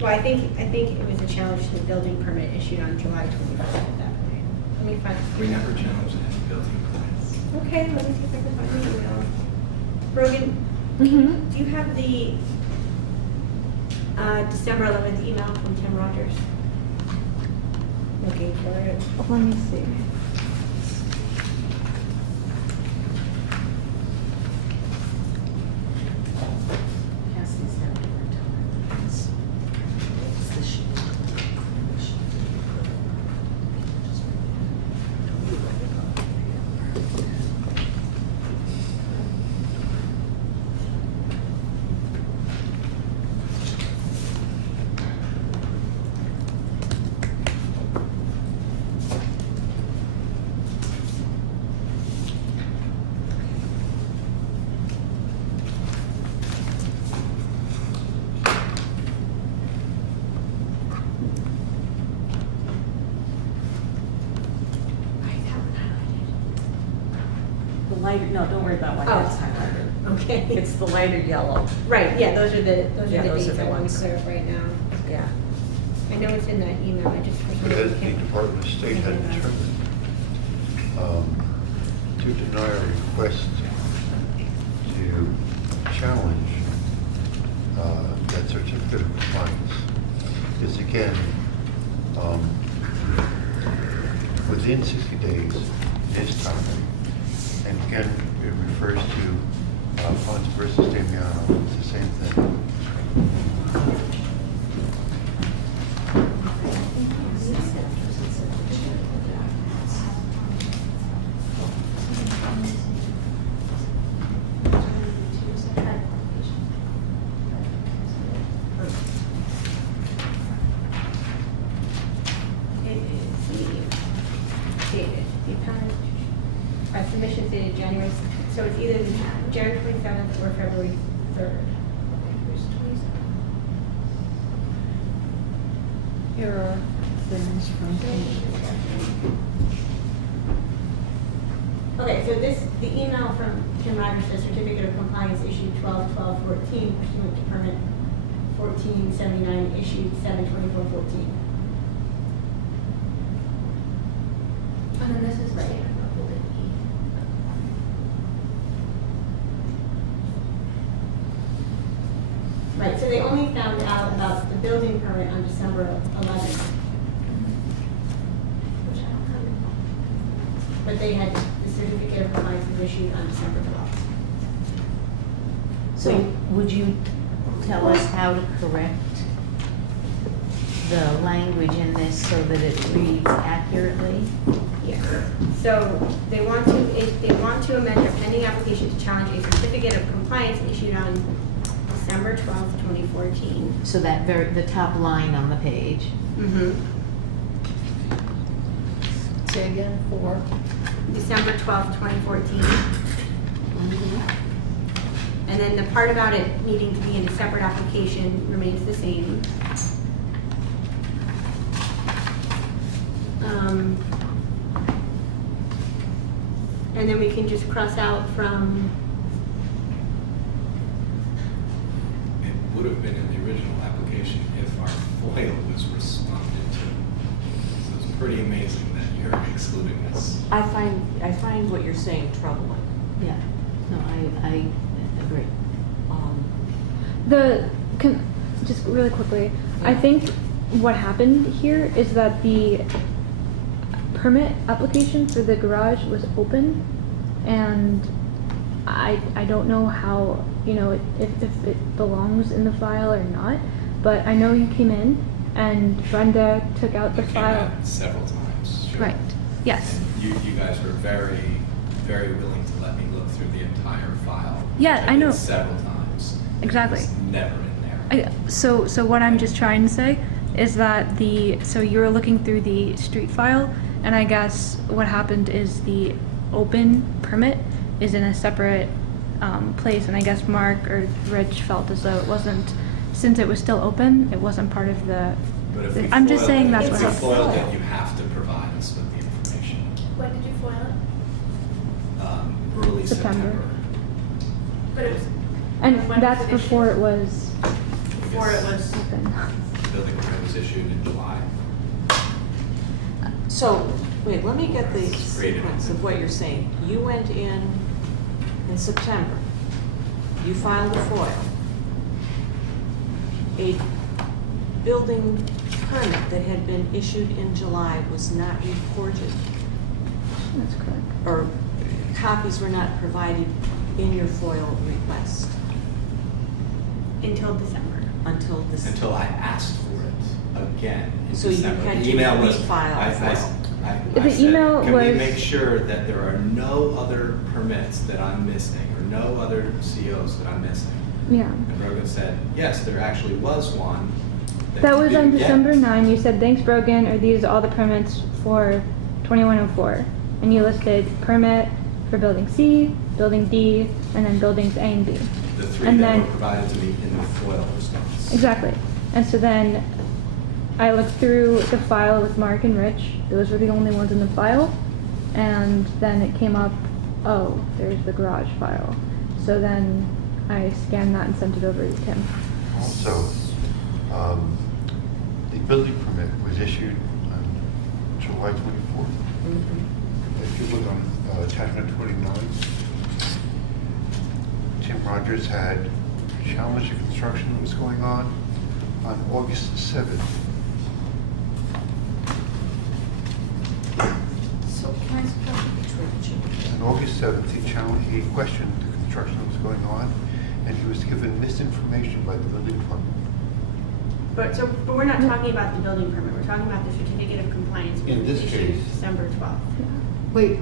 Well, I think it was a challenge to the building permit issued on July 24th at that point. Let me find. We never challenged any building plans. Okay, let me see if I can find the email. Brogan, Mhm. do you have the December 11th email from Tim Rogers? Looking for it. Let me see. lighter, no, don't worry about why that's highlighted. Okay. It's the lighter yellow. Right, yeah, those are the Yeah, those dates are the I want to ones. clear up right now. Yeah. I know it's in that email, I just. for some But as reason the can't- Department of State had determined, to deny a request to challenge that certificate of compliance is again, within 60 days is time. And again, it refers to Ponce versus Damiano, it's the same thing. It is dated, the appellant, submission dated January, so it's either January 27th or February 3rd. Here are things from Okay, so the email from Kim Rogers says certificate of compliance issued 12/12/14 pursuant to permit 1479 issued 7/24/14. And then this is Right. Right, so they only found out about the building permit on December 11th. But they had, the certificate of compliance was issued on December 12th. So would you tell us how to correct the language in this so that it reads accurately? Yes. So they want to amend their pending application to challenge a certificate of compliance issued on December 12th, 2014. So that the top line on the page. Mm-hmm. Say again, 4. December 12th, 2014. And then the part about it needing to be in a separate application remains the same. And then we can just cross out from, It would have been in the original application if our FOIL was responded to. So it's pretty amazing that you're excluding this. I find what you're saying troubling. Yeah, no, I agree. Just really quickly, I think what happened here is that the permit application for the garage was open, and I don't know how, if it belongs in the file or not, but I know you came in and Brenda took out the I came file. out several times. Sure. Right, yes. And you guys were very, very willing to let me look through the entire file. Yeah, which I know. did several times. Exactly. It's never in there. So what I'm just trying to say is that so you were looking through the street file, and I guess what happened is the open permit is in a separate place, and I guess Mark or Rich felt as though it wasn't, since it was still open, it wasn't part of the. But if we I'm just foiled saying it- that's if what we happened. foiled it, you have to provide us with the information. When did you foil it? Early September. September. But it was And When that's was it before issued? it was before it was. open. The building permit was issued in July. So, wait, let me get the It's graded. sequence of what you're saying. You went in September. You filed a FOIL. A building permit that had been issued in July was not reported, That's correct. or copies were not provided in your FOIL request until December. until this. Until I asked for it again in So you December. had The to email was, refile I FOIL. The said, email can we was- make sure that there are no other permits that I'm missing or no other COs that I'm missing? Yeah. And Brogan said, yes, there actually was one. That you was on didn't get. December 9. You said, thanks, Brogan, or these are all the permits for 2104. And you listed permit for building C, building D, and then buildings A and B. The three and that then- were provided to me in the FOIL response. Exactly. And so then I looked through the file with Mark and Rich. Those were the only ones in the file. And then it came up oh, there's the garage file. So then I scanned that and sent it over to Tim. Also, the building permit was issued on July 24th. If you look on attachment 29, Tim Rogers had challenged the construction that was going on August 7th. So can I On August 7th, he questioned the construction that was going on, and he was given misinformation by the building department. But we're not talking about the building permit, we're talking about the certificate of compliance. which In was this issued case. December 12th. Wait,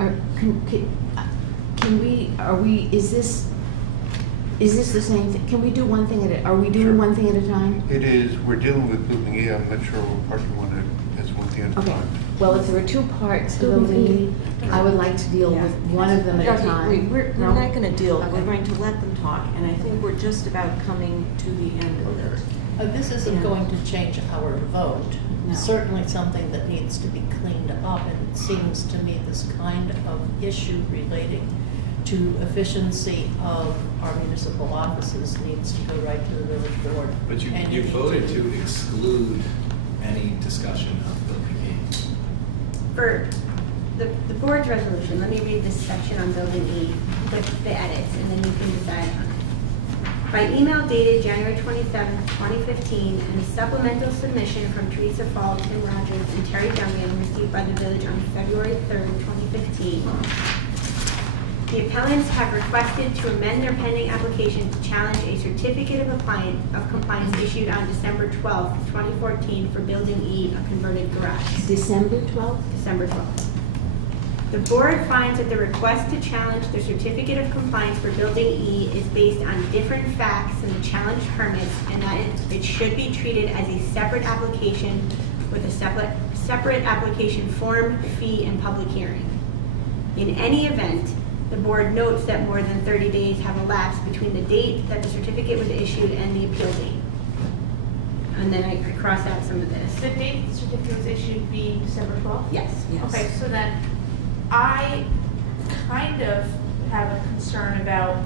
is this the same thing? Can we do one thing are we doing Sure. one thing at a time? It is, we're dealing with building A, I'm not sure what part you want to, as one thing at a Okay, time. well, if there are two parts to Building building E, I would like to deal with one of them at a Okay, time. wait, we're No? not gonna deal, we're Okay. going to let them talk, and I think we're just about coming to the end of it. This isn't Yeah. going to change our vote. No. Certainly something that needs to be cleaned up, and it seems to me this kind of issue relating to efficiency of our municipal offices needs to go right to the village board. But you And you need voted do- to exclude any discussion of building E. For the board's resolution, let me read this section on building E with the edits, and then you can decide on it. By email dated January 27th, 2015, and a supplemental submission from Teresa Fall, Tim Rogers, and Terry Dungan received by the village on February 3rd, 2015. The appellants have requested to amend their pending application to challenge a certificate of compliance issued on December 12th, 2014 for building E, a converted garage. December 12th? December 12th. The board finds that the request to challenge the certificate of compliance for building E is based on different facts than the challenged permits, and that it should be treated as a separate application with a separate application form, fee, and public hearing. In any event, the board notes that more than 30 days have elapsed between the date that the certificate was issued and the appeal date. And then I crossed out some of this. The date the certificate was issued being December 12th? Yes. Okay, so then I kind of have a concern about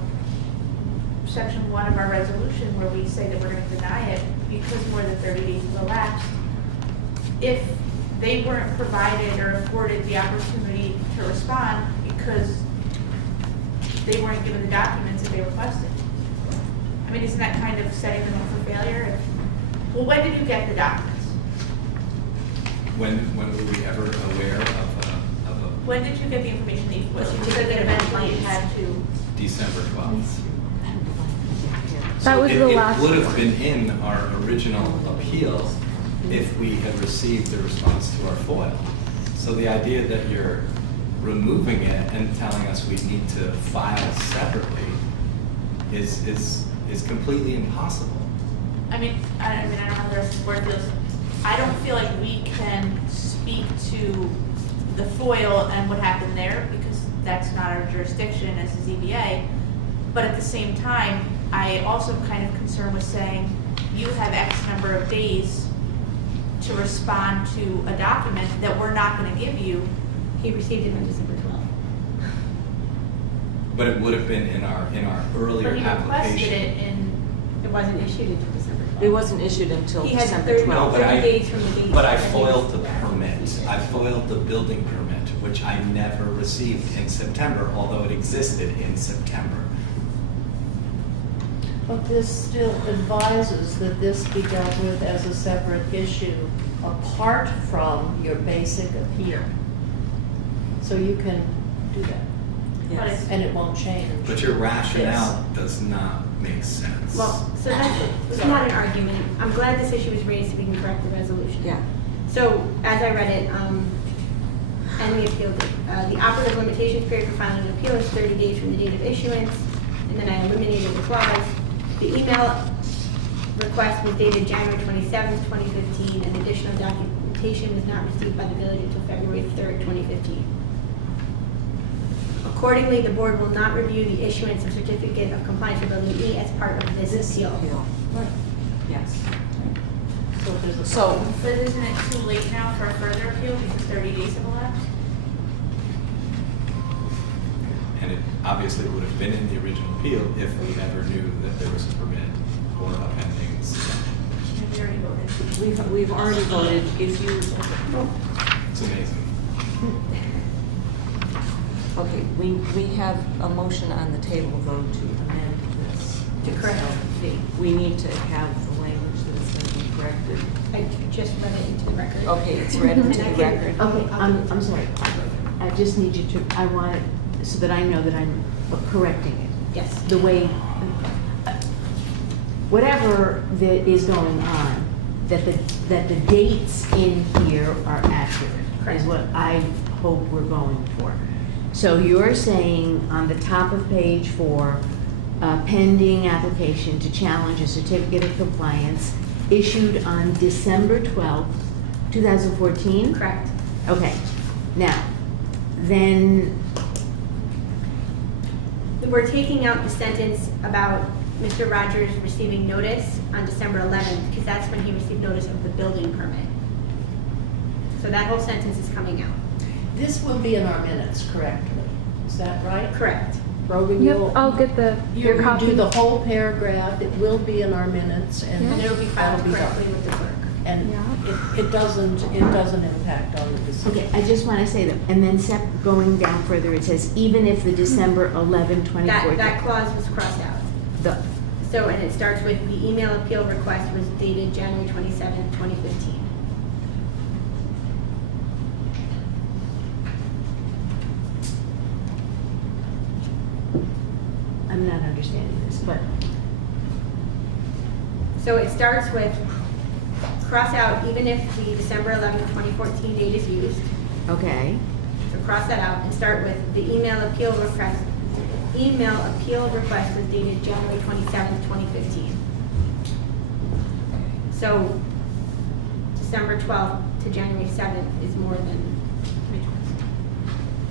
section 1 of our resolution where we say that we're going to deny it because more than 30 days have elapsed. If they weren't provided or afforded the opportunity to respond because they weren't given the documents that they requested. I mean, isn't that kind of setting them up for failure? Well, when did you get the documents? When were we ever aware of a When did you get the information that you The that certificate of eventually you compliance. had to? December 12th? That was the last It would have one. been in our original appeal if we had received the response to our FOIL. So the idea that you're removing it and telling us we need to file separately is completely impossible. I mean, I don't know how the rest of the board feels. I don't feel like we can speak to the FOIL and what happened there because that's not our jurisdiction as a ZBA. But at the same time, I also am kind of concerned with saying you have X number of days to respond to a document that we're not going to give you. He received it on December 12th. But it would have been in our earlier But he requested application. it in, It wasn't issued until December 12th. It wasn't issued until He has December 30 No, 12th. but 30 days from the date. But I that he foiled the was- permit. I foiled the building permit, which I never received in September, although it existed in September. But this still advises that this be dealt with as a separate issue apart from your basic appeal. So you can do that, Yes. and it won't change. But your rationale does not make sense. Well, so that's, it's not an argument. I'm glad this issue was raised so we can correct the resolution. Yeah. So, as I read it, and the appeal date, the operative limitations period for filing an appeal is 30 days from the date of issuance, and then I eliminated the clause. The email request was dated January 27th, 2015, and additional documentation was not received by the village until February 3rd, 2015. Accordingly, the board will not review the issuance of certificate of compliance for building E as part of this appeal. Yes. So if there's a So, but isn't it too late now for a further appeal because 30 days have elapsed? And it obviously it would have been in the original appeal if we ever knew that there was a permit or a pending. Have you already voted? We've already voted. If you, It's amazing. okay, we have a motion on the table though to amend this. To correct the fee. We need to have the language that is going to be corrected. I just read it into the record. Okay, it's read into And I the can- record. Okay, I'm sorry. I just need you to, I want it so that I know that I'm correcting it. Yes. The way, whatever that is going on, that the dates in here are accurate, is Correct. what I hope we're going for. So you're saying on the top of page 4, pending application to challenge a certificate of compliance issued on December 12th, 2014? Correct. Okay, now, then, We're taking out the sentence about Mr. Rogers receiving notice on December 11th, because that's when he received notice of the building permit. So that whole sentence is coming out. This will be in our minutes correctly, is that right? Correct. Brogan, Yep, you'll, I'll get your you'll copy. do the whole paragraph, it will be in our minutes, and And it'll be filed that'll be done. correctly with the clerk. And Yeah. it doesn't impact on the decision. okay, I just want to say that, and then going down further, it says, even if the December 11, 2014. That clause was crossed out. the- So, and it starts with, the email appeal request was dated January 27th, 2015. I'm not understanding this, but, So it starts with, cross out, even if the December 11th, 2014 date is used. okay, So cross that out and start with, the email appeal request was dated January 27th, 2015. So December 12th to January 7th is more than 3 months.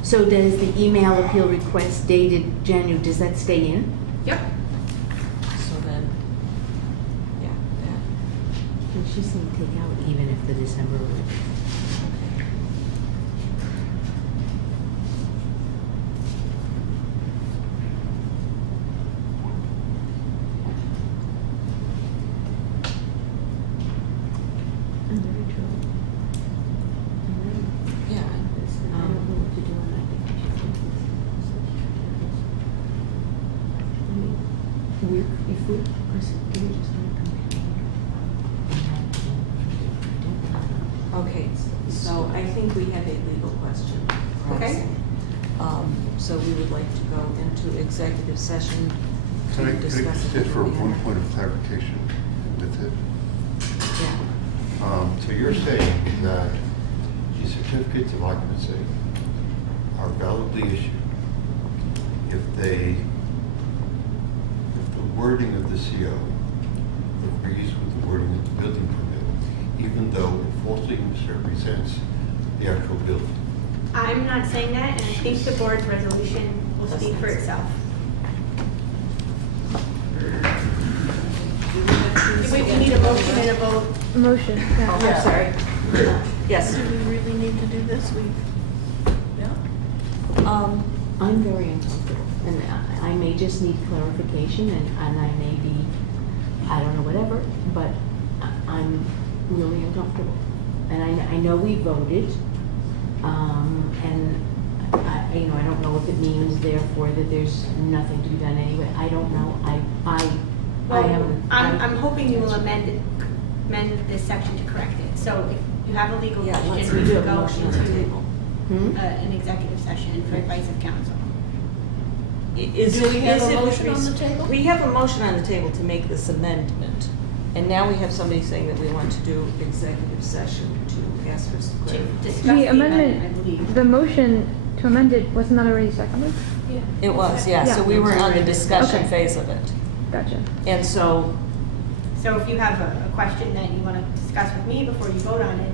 so does the email appeal request dated January, does that stay in? Yep. So then, yeah, Well, she's saying take out even if the December. I'm very troubled. yeah. I don't know what to do, and I think we should take this. I mean, if we, Chris, can we just not come Okay, so I think we have a legal question. Okay. So we would like to go into executive session Can I to discuss just it. ask for one point of clarification with it? Yeah. So you're saying that the certificates of occupancy are validly issued if the wording of the CO agrees with the wording of the building permit, even though it falsely misrepresents the actual building? I'm not saying that, and I think the board's resolution will speak for itself. We need a motion and a vote. Motion, yeah. I'm sorry. Yes. Do we really need to do this? Yeah. I'm very uncomfortable, and I may just need clarification, and I may be, I don't know, whatever, but I'm really uncomfortable. And I know we voted, and I don't know if it means therefore that there's nothing to be done anyway. I don't know. I Well, haven't. I'm hoping you will amend this section to correct it. So if you have a legal Yeah, let's question, we do can a go motion on the into table. an executive session for advice of counsel. Do we have a motion on the table? We have a motion on the table to make this amendment. And now we have somebody saying that we want to do executive session to ask for some To clarification. discuss The the amendment, I amendment, believe. the motion to amend it, wasn't that already seconded? It was, yeah, so Yeah. we were on the discussion Okay. phase of it. Gotcha. And so, So if you have a question that you want to discuss with me before you vote on it,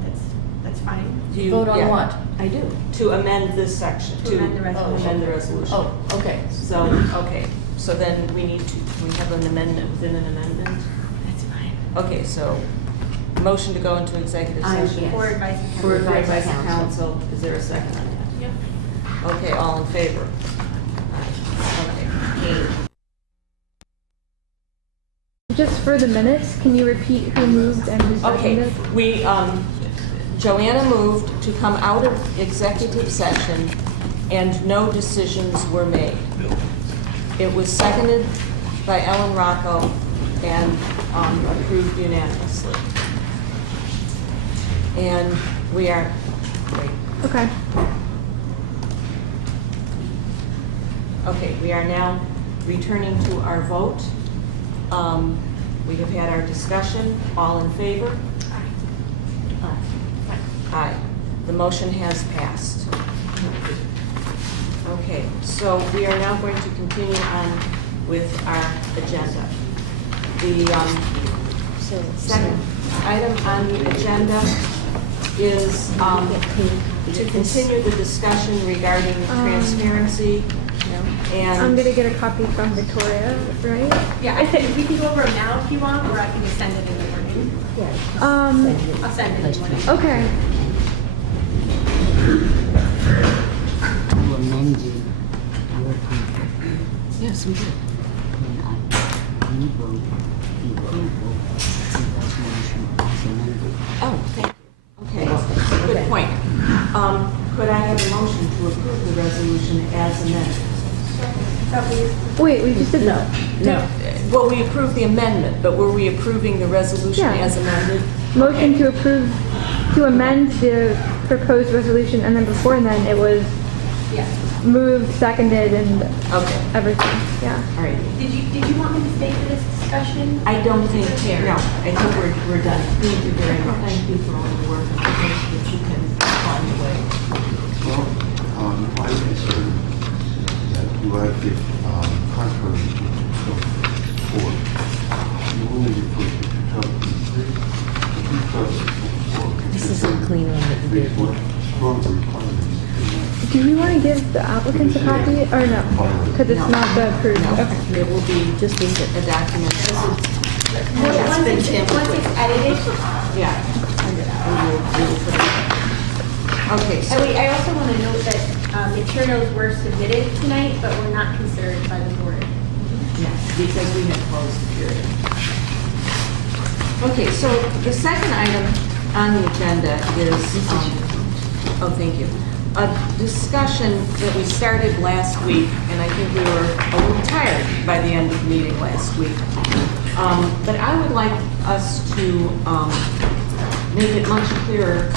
that's fine. do you? Vote on yeah, what? I do. To amend this section. To amend the resolution. Amend the resolution. Oh, okay. So, okay, so then we need to, we have an amendment within an amendment? That's fine. Okay, so, motion to go into executive session. Yes. For advice of counsel. For For advice advice of of counsel. counsel, is there a second on that? Yep. Okay, all in favor? Aye. Just for the minutes, can you repeat who moved and who Okay, seconded? we, Joanna moved to come out of executive session and no decisions were made. It was seconded by Ellen Rocco and approved unanimously. And we are, wait, Okay. okay, we are now returning to our vote. We have had our discussion. All in favor? Aye. The motion has passed. Okay, so we are now going to continue on with our agenda. The second item on the agenda is to continue the discussion regarding transparency and... I'm gonna get a copy from Victoria, right? Yeah, I think we can go over them now if you want, or I can just send it in the morning. I'll send it in the morning. Okay. You amended your approval, Yes, we did. and I revote the approval of the resolution as amended. Oh, thank you. Okay, good point. Could I have a motion to approve the resolution as amended? Wait, we just did that. No. Well, we approved the amendment, but were we approving the resolution Yeah. as amended? Motion to approve, to amend the proposed resolution, and then before then, it was Yeah. moved, seconded, and Okay, everything, yeah. all right. Did you want me to stay for this discussion? I don't think, no, I think we're done. Thank you very much. Thank you for all the work and I hope that you can find a way. Well, I'm concerned that you acted contrary to the board. You only referred to 2003, This is a clean one that you did. Stronger requirements. Do we want to give the applicants a copy, or no? Because it's not the approved, No, okay. it will be just a document. Once it's edited, Yeah. We will put it. Okay, so, I also want to note that materials were submitted tonight, but were not considered by the board. yes, because we had closed the period. Okay, so the second item on the agenda is, oh, thank you. A discussion that we started last week, and I think we were a little tired by the end of the meeting last week. But I would like us to make it much clearer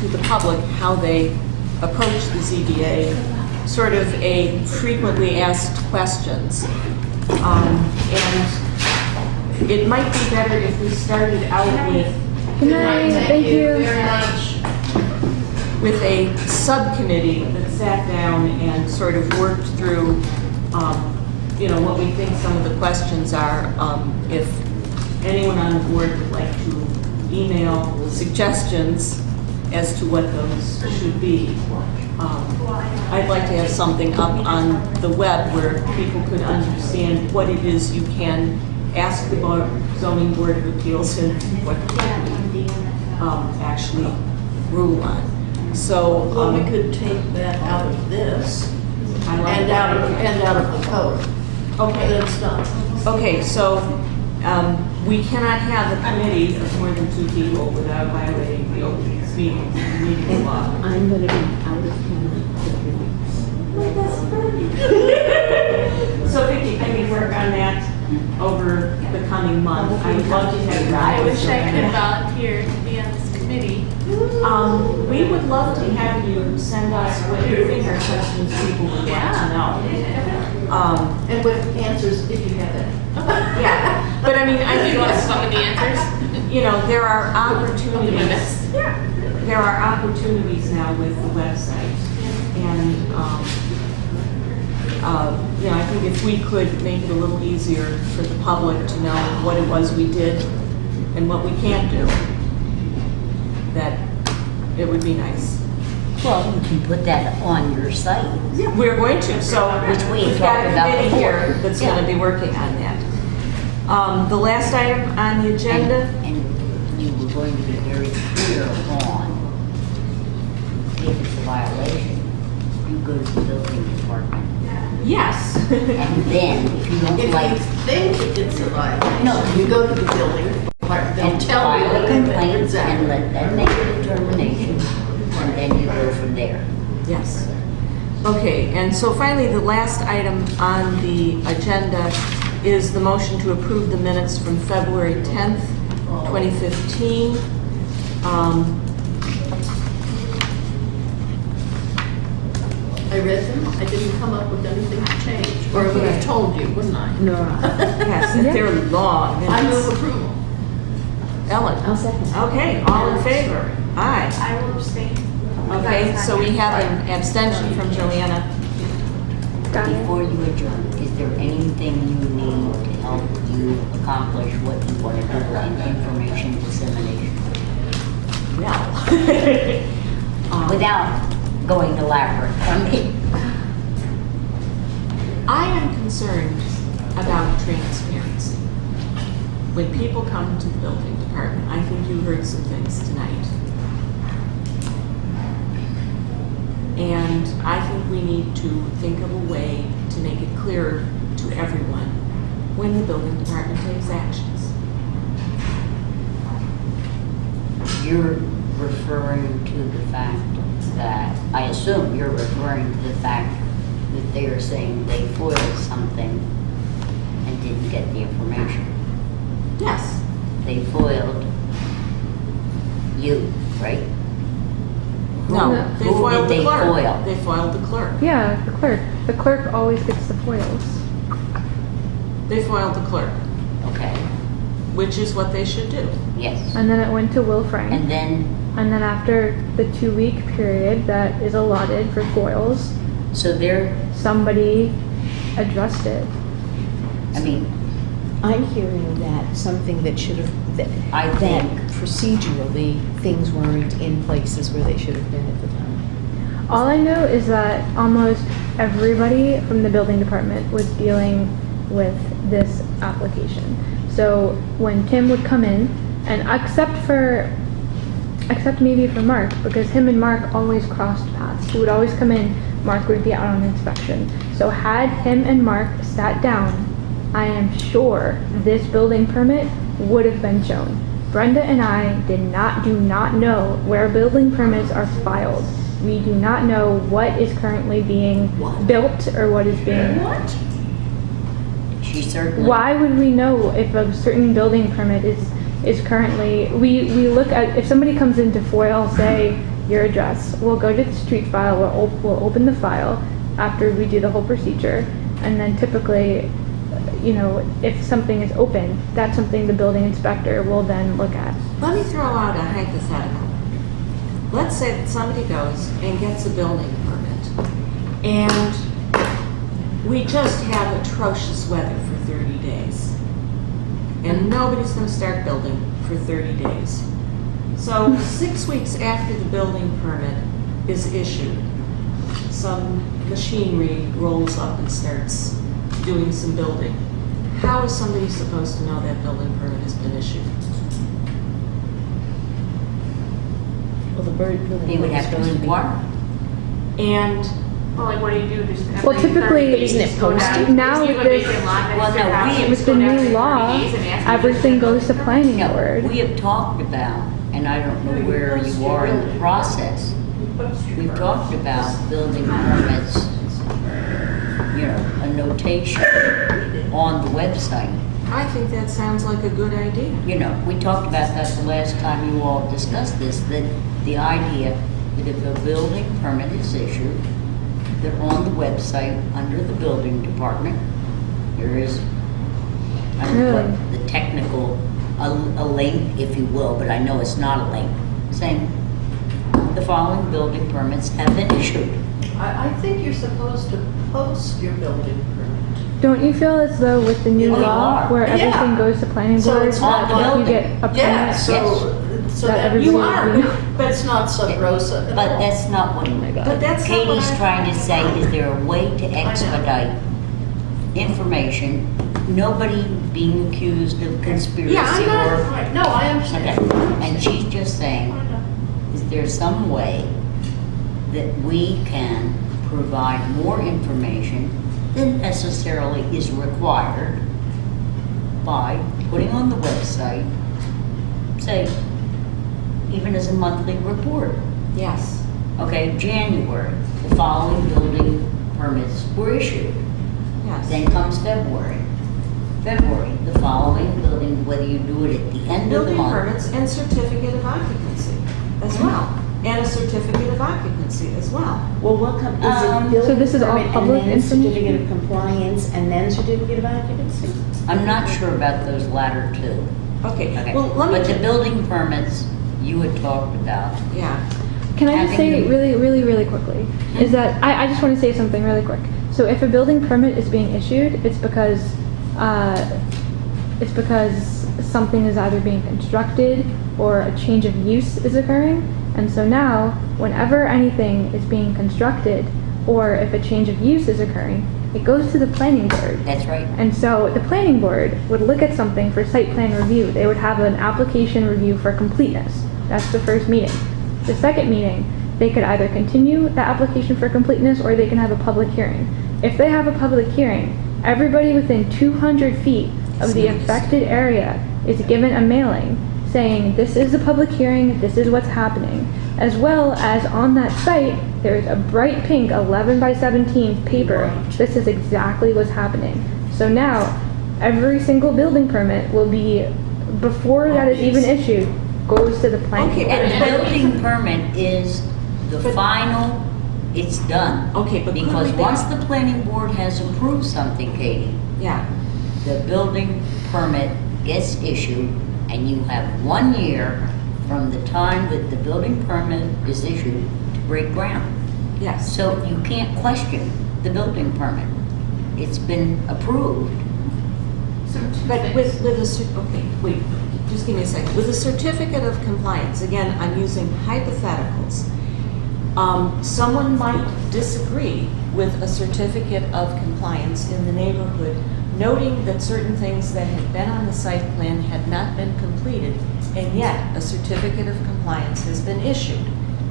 to the public how they approach the ZBA, sort of a frequently asked questions. And it might be better if we started out with Good night, thank you. with a subcommittee that sat down and sort of worked through, what we think some of the questions are. If anyone on the board would like to email suggestions as to what those should be, I'd like to have something up on the web where people could understand what it is you can ask the zoning board of appeals and what you actually rule on. So, Well, we could take that out of this I like and that. out of the code. Okay. Then it's done. Okay, so we cannot have a committee of more than 2 people without violating the open meeting law. I'm gonna be out of town. So Vicki, can we work on that over the coming month? I would love to have you. I wish I could volunteer to be on this committee. We would love to have you send us what you think are questions people would want to know. And with answers, if you have any. Yeah, but I mean, I think that's, some of the answers? there are opportunities. There are opportunities now with the website. And, I think if we could make it a little easier for the public to know what it was we did and what we can't do, that it would be nice. Well, you can put that on your site. We're going to, so Which we we've got a talked about committee before. here that's going to be working on that. The last item on the agenda, And you were going to be very clear on if it's a violation, you go to the building department Yes. And then, if you don't If like, you think it's a violation, No. you go to the building department, they'll and tell you file a complaint and exactly. let them make a determination, and then you go from there. Yes. Okay, and so finally, the last item on the agenda is the motion to approve the minutes from February 10th, 2015. I read them, I didn't come up with anything to change, or I would have told you, wouldn't I? Nora. Yes, they're long I minutes. move approval. Ellen? I'll second. Okay, all in favor? Aye. I will abstain. Okay, so we have an abstention from Joanna. Got it. Before you adjourn, is there anything you need to help you accomplish what you want to do in information dissemination? No. Without going elaborate, I mean, I am concerned about transparency. When people come to the building department, I think you heard some things tonight. And I think we need to think of a way to make it clearer to everyone when the building department takes actions. you're referring to the fact that, I assume you're referring to the fact that they are saying they foiled something and didn't get the information. Yes. They foiled you, right? No, No. they Who foiled did the they clerk. foil? They foiled the clerk. Yeah, the clerk. The clerk always gets the foils. They foiled the clerk, Okay, which is what they should do. yes. And then it went to Will Frank. And then, And then after the 2-week period that is allotted for foils, so they're, somebody addressed it. I mean, I'm hearing that something that should have, that, I that think- procedurally, things weren't in places where they should have been at the time. All I know is that almost everybody from the building department was dealing with this application. So when Tim would come in, and except maybe for Mark, because him and Mark always crossed paths. He would always come in, Mark would be out on inspection. So had him and Mark sat down, I am sure this building permit would have been shown. Brenda and I do not know where building permits are filed. We do not know what is currently being built or what is being. What? she certainly. Why would we know if a certain building permit is currently, we look at, if somebody comes in to foil, say, your address, we'll go to the street file, we'll open the file after we do the whole procedure, and then typically, you know, if something is open, that's something the building inspector will then look at. Let me throw out a hypothetical. Let's say that somebody goes and gets a building permit, and we just have atrocious weather for 30 days. And nobody's gonna start building for 30 days. So 6 weeks after the building permit is issued, some machinery rolls up and starts doing some building. How is somebody supposed to know that building permit has been issued? Well, the bird. They would have to inquire. And Well, like, what do you do? Just every Well, typically- 30 days Isn't it go down? posted? Now Just leave with a this- vacant lot next Well, to no, your house, we- just With the go down new every 30 law, days and ask them if everything there's goes to no- planning No, board. we have talked about, and I don't know where you are in the process, we've talked about building permits, you know, a notation on the website. I think that sounds like a good idea. You know, we talked about that the last time you all discussed this, that the idea that if a building permit is issued, that on the website, under the building department, there is, I don't know Really? what the technical, a link, if you will, but I know it's not a link, saying the following building permits have been issued. I think you're supposed to post your building permit. Don't you feel as though with the new Well, you law, are. where Yeah. everything goes to planning So board, it's not that if you building. get a permit? Yeah, so That that everybody you would are, know. but it's not sub rosa at But all. that's not what But that's not what Katie's I- trying to say, is there a way to expedite information, nobody being accused of conspiracy Yeah, I'm or. not, no, I understand. Okay, and she's just saying, is there some way that we can provide more information than necessarily is required by putting on the website, say, even as a monthly report. Yes. Okay, January, the following building permits were issued. Yes. Then comes February. February, the following building, whether you do it at the end of the Building month. permits and certificate of occupancy as Hmm? well. And a certificate of occupancy as well. Well, what is Um, it building So this is all permit public and then information? certificate of compliance and then certificate of occupancy? I'm not sure about those latter two. Okay, Okay. well, let me. But the building permits you had talked about. Yeah. Can I just Having say them- really quickly, is that I just want to say something really quick. So if a building permit is being issued, it's because something is either being constructed or a change of use is occurring. And so now, whenever anything is being constructed or if a change of use is occurring, it goes to the planning board. That's right. And so the planning board would look at something for site plan review. They would have an application review for completeness. That's the first meeting. The second meeting, they could either continue the application for completeness or they can have a public hearing. If they have a public hearing, everybody within 200 feet of the affected area is given a mailing saying this is the public hearing, this is what's happening. As well as on that site, there is a bright pink 11 by 17 paper. This is exactly what's happening. So now, every single building permit will be, before that is even issued, goes to the planning Okay, board. And the building permit is the But- final, it's done. Okay, but could Because we once then- the planning board has approved something, Katie, Yeah. the building permit gets issued, and you have 1 year from the time that the building permit is issued to break ground. Yes. So you can't question the building permit. It's been approved. But with okay, wait, just give me a second. With a certificate of compliance, again, I'm using hypotheticals. Someone might disagree with a certificate of compliance in the neighborhood, noting that certain things that had been on the site plan had not been completed, and yet a certificate of compliance has been issued.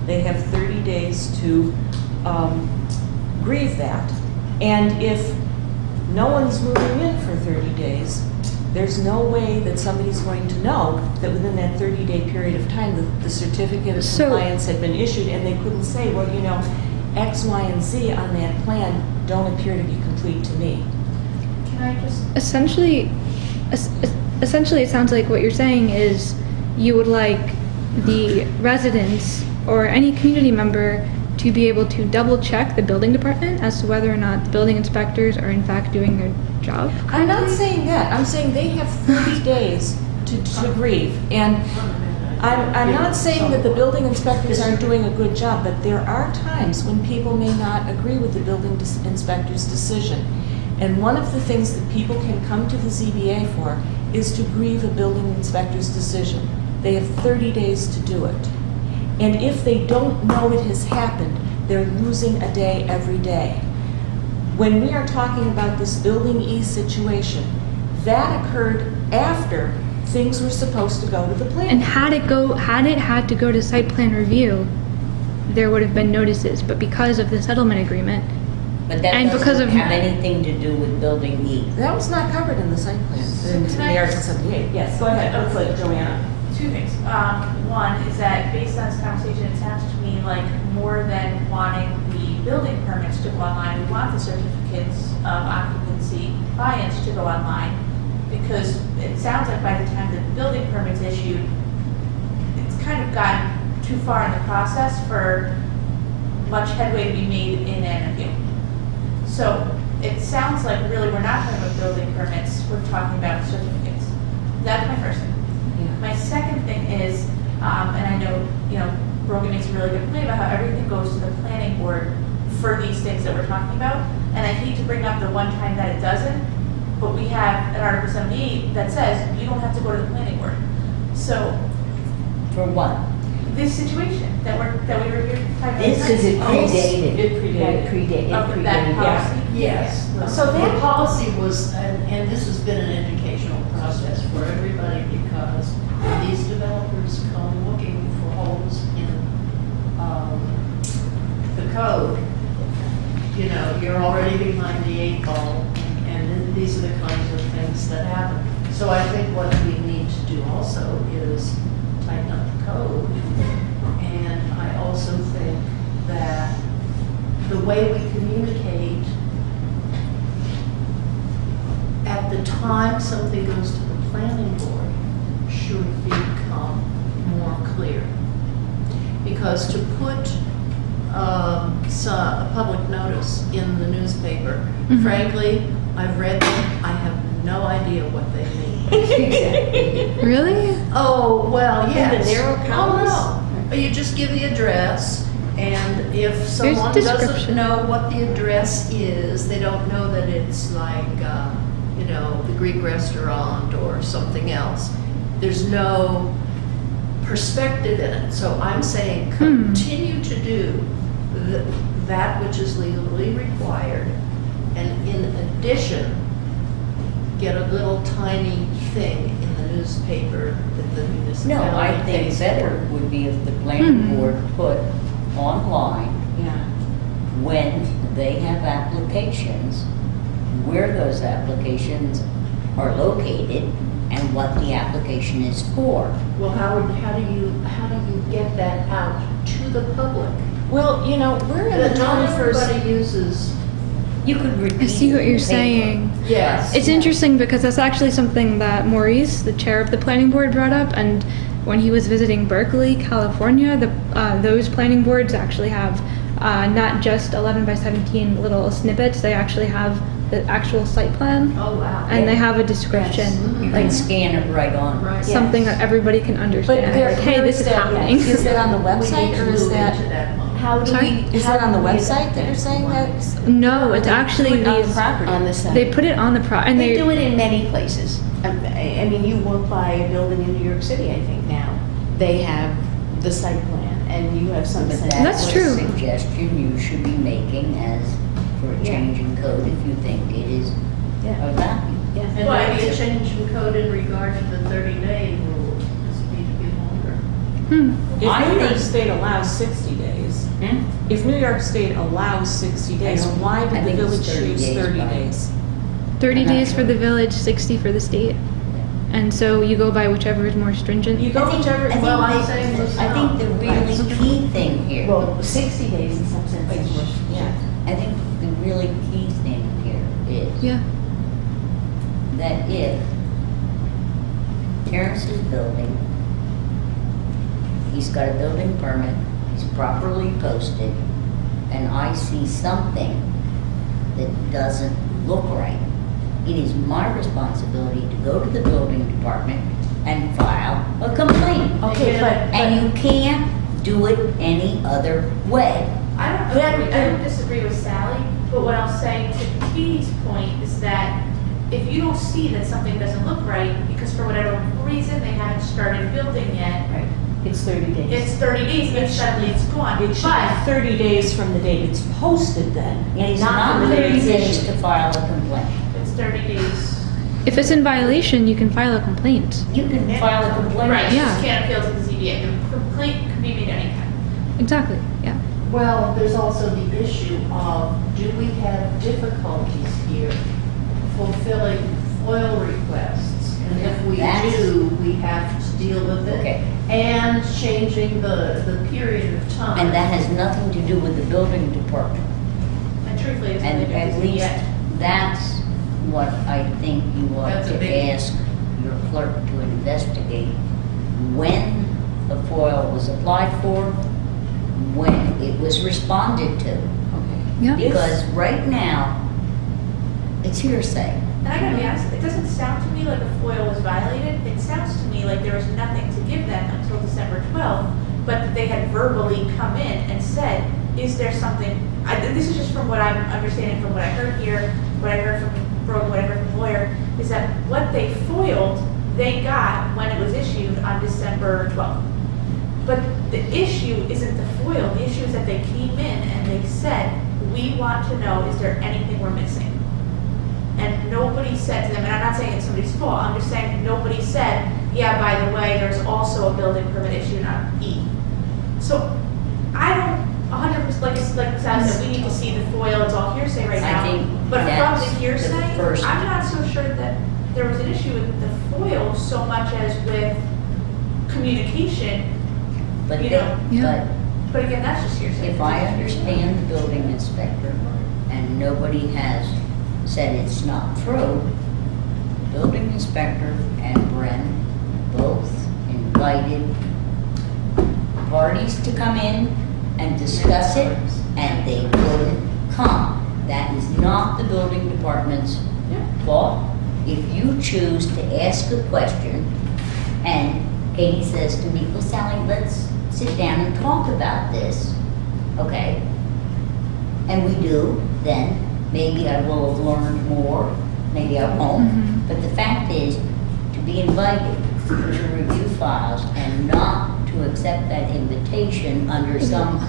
They have 30 days to grieve that. And if no one's moving in for 30 days, there's no way that somebody's going to know that within that 30-day period of time, the certificate of So- compliance had been issued, and they couldn't say, well, you know, X, Y, and Z on that plan don't appear to be complete to me. Can I just, Essentially, it sounds like what you're saying is you would like the residents or any community member to be able to double check the building department as to whether or not the building inspectors are in fact doing their job. I'm not saying that. I'm saying they have 30 days to grieve. And I'm not saying that the building inspectors aren't doing a good job, but there are times when people may not agree with the building inspector's decision. And one of the things that people can come to the ZBA for is to grieve a building inspector's decision. They have 30 days to do it. And if they don't know it has happened, they're losing a day every day. When we are talking about this Building E situation, that occurred after things were supposed to go to the planning. And had it had to go to site plan review, there would have been notices, but because of the settlement agreement, But that And because doesn't of- have anything to do with building E. That was not covered in the site plan, in can the I Article just- 78. Yes, go ahead, let's let Joanna. two things. One is that based on this conversation, it sounds to me like more than wanting the building permits to go online, we want the certificates of occupancy buy-ins to go online. Because it sounds like by the time the building permit's issued, it's kind of gotten too far in the process for much headway to be made in an appeal. So it sounds like really we're not talking about building permits, we're talking about certificates. That's my first thing. My second thing is, and I know, Brogan makes a really good point about how everything goes to the planning board for these things that we're talking about. And I hate to bring up the one time that it doesn't, but we have an Article 78 that says you don't have to go to the planning board. So For what? this situation that we were here talking about. This Because it tonight. predated. It predated. Of that predated. policy? Yes. So The that- policy was, and this has been an educational process for everybody because when these developers come looking for holes in the code, you know, you're already behind the 8 ball, and then these are the kinds of things that happen. So I think what we need to do also is tighten up the code. And I also think that the way we communicate, at the time something goes to the planning board, should become more clear. Because to put a public notice in the newspaper, Mhm. frankly, I've read them, I have no idea what they mean. Really? Oh, well, the yes. narrow columns? Oh, no. You just give the address, and if someone doesn't description. know what the address is, they don't know that it's like, you know, the Greek restaurant or something else, there's no perspective in it. So I'm saying continue to do that which is legally required, and in addition, get a little tiny thing in the newspaper that the No, municipality I think pays better for. would be if the planning Hmm. board put online Yeah. when they have applications, where those applications are located and what the application is for. Well, how do you get that out to the public? Well, you know, we're in the That not 21st. everybody uses, You could repeat. I see what it in you're the paper. saying. yes. It's interesting because that's actually something that Maurice, the chair of the planning board, brought up. And when he was visiting Berkeley, California, those planning boards actually have not just 11 by 17 little snippets. They actually have the actual site plan, Oh, wow. and they have a You description, can scan it right on. Right. something that everybody can understand. there- Like, hey, where this is is that? happening. Is it on the We website need to or is move that, into that mode. how do Sorry? we, is that on the website that you're saying that? No, it's actually on the these. property. On the side. They put it on the and They do it in many places. I mean, you walk by a building in New York City, I think now, they have the site plan, and you have some But sense. That's that's a true. suggestion you should be making as for a Yeah. change in code if you think it is Yeah. of value. Yeah. And Well, I maybe a mean- change in code in regard to the 30-day rule, does it need to be longer? Hmm. I If New York think- State allows 60 days, Hmm? if New York State allows 60 days, don't- why I did the think it's village 30 choose days, 30 Bob. days? 30 I'm not days for sure. the village, 60 for the state. And so you go by whichever is more stringent. You go whichever, Well, well, I think the really key thing here, Well, 60 days in some sense is more. yeah. I think the really key thing here is Yeah. that if Terrence is building, he's got a building permit, he's properly posted, and I see something that doesn't look right, it is my responsibility to go to the building department and file a complaint. Okay, but, And you can't do it any other way. I don't disagree with Sally, but what I'll say to Katie's point is that if you don't see that something doesn't look right, because for whatever reason they haven't started building yet, right, it's 30 days. it's 30 days and then suddenly it's gone. It should But be 30 days from the date it's posted then, It is not not from the date 30 it's days issued. to file a complaint. it's 30 days. If it's in violation, you can file a complaint. You can file a complaint. Right, you Yeah. just can't appeal to the ZBA. The complaint can be made anytime. Exactly. Yeah. Well, there's also the issue of, do we have difficulties here fulfilling FOIL requests? And if we That's- do, we have to deal with it. Okay. And changing the period of time. And that has nothing to do with the building department. And truthfully, it's And only at because least that's what I think you ought That's a to big- ask your clerk to investigate. When the FOIL was applied for, when it was responded to. Yeah. Because right now, it's hearsay. And I gotta be honest, it doesn't sound to me like a FOIL was violated. It sounds to me like there was nothing to give them until December 12th, but that they had verbally come in and said, is there something, this is just from what I'm understanding from what I heard here, what I heard from Brogan, what I heard from Lawyer, is that what they foiled, they got when it was issued on December 12th. But the issue isn't the FOIL, the issue is that they came in and they said, we want to know, is there anything we're missing? And nobody said to them, and I'm not saying it's somebody's fault, I'm just saying nobody said, yeah, by the way, there's also a building permit issued on E. So I don't 100%, like Sal said, we need to see the foil, it's all hearsay right I now. think But from that's the the hearsay, first- I'm not so sure that there was an issue with the foil so much as with communication, But you they, know. Yeah. But again, that's just hearsay. if I understand the building inspector, and nobody has said it's not true, building inspector and Bren both invited parties to come in and discuss it, and they wouldn't come. That is not the building department's fault. If you choose to ask a question, and Katie says to me, well, Sally, let's sit down and talk about this, okay? And we do, then maybe I will have learned more, maybe I won't. Mhm. But the fact is, to be invited to review files and not to accept that invitation under some,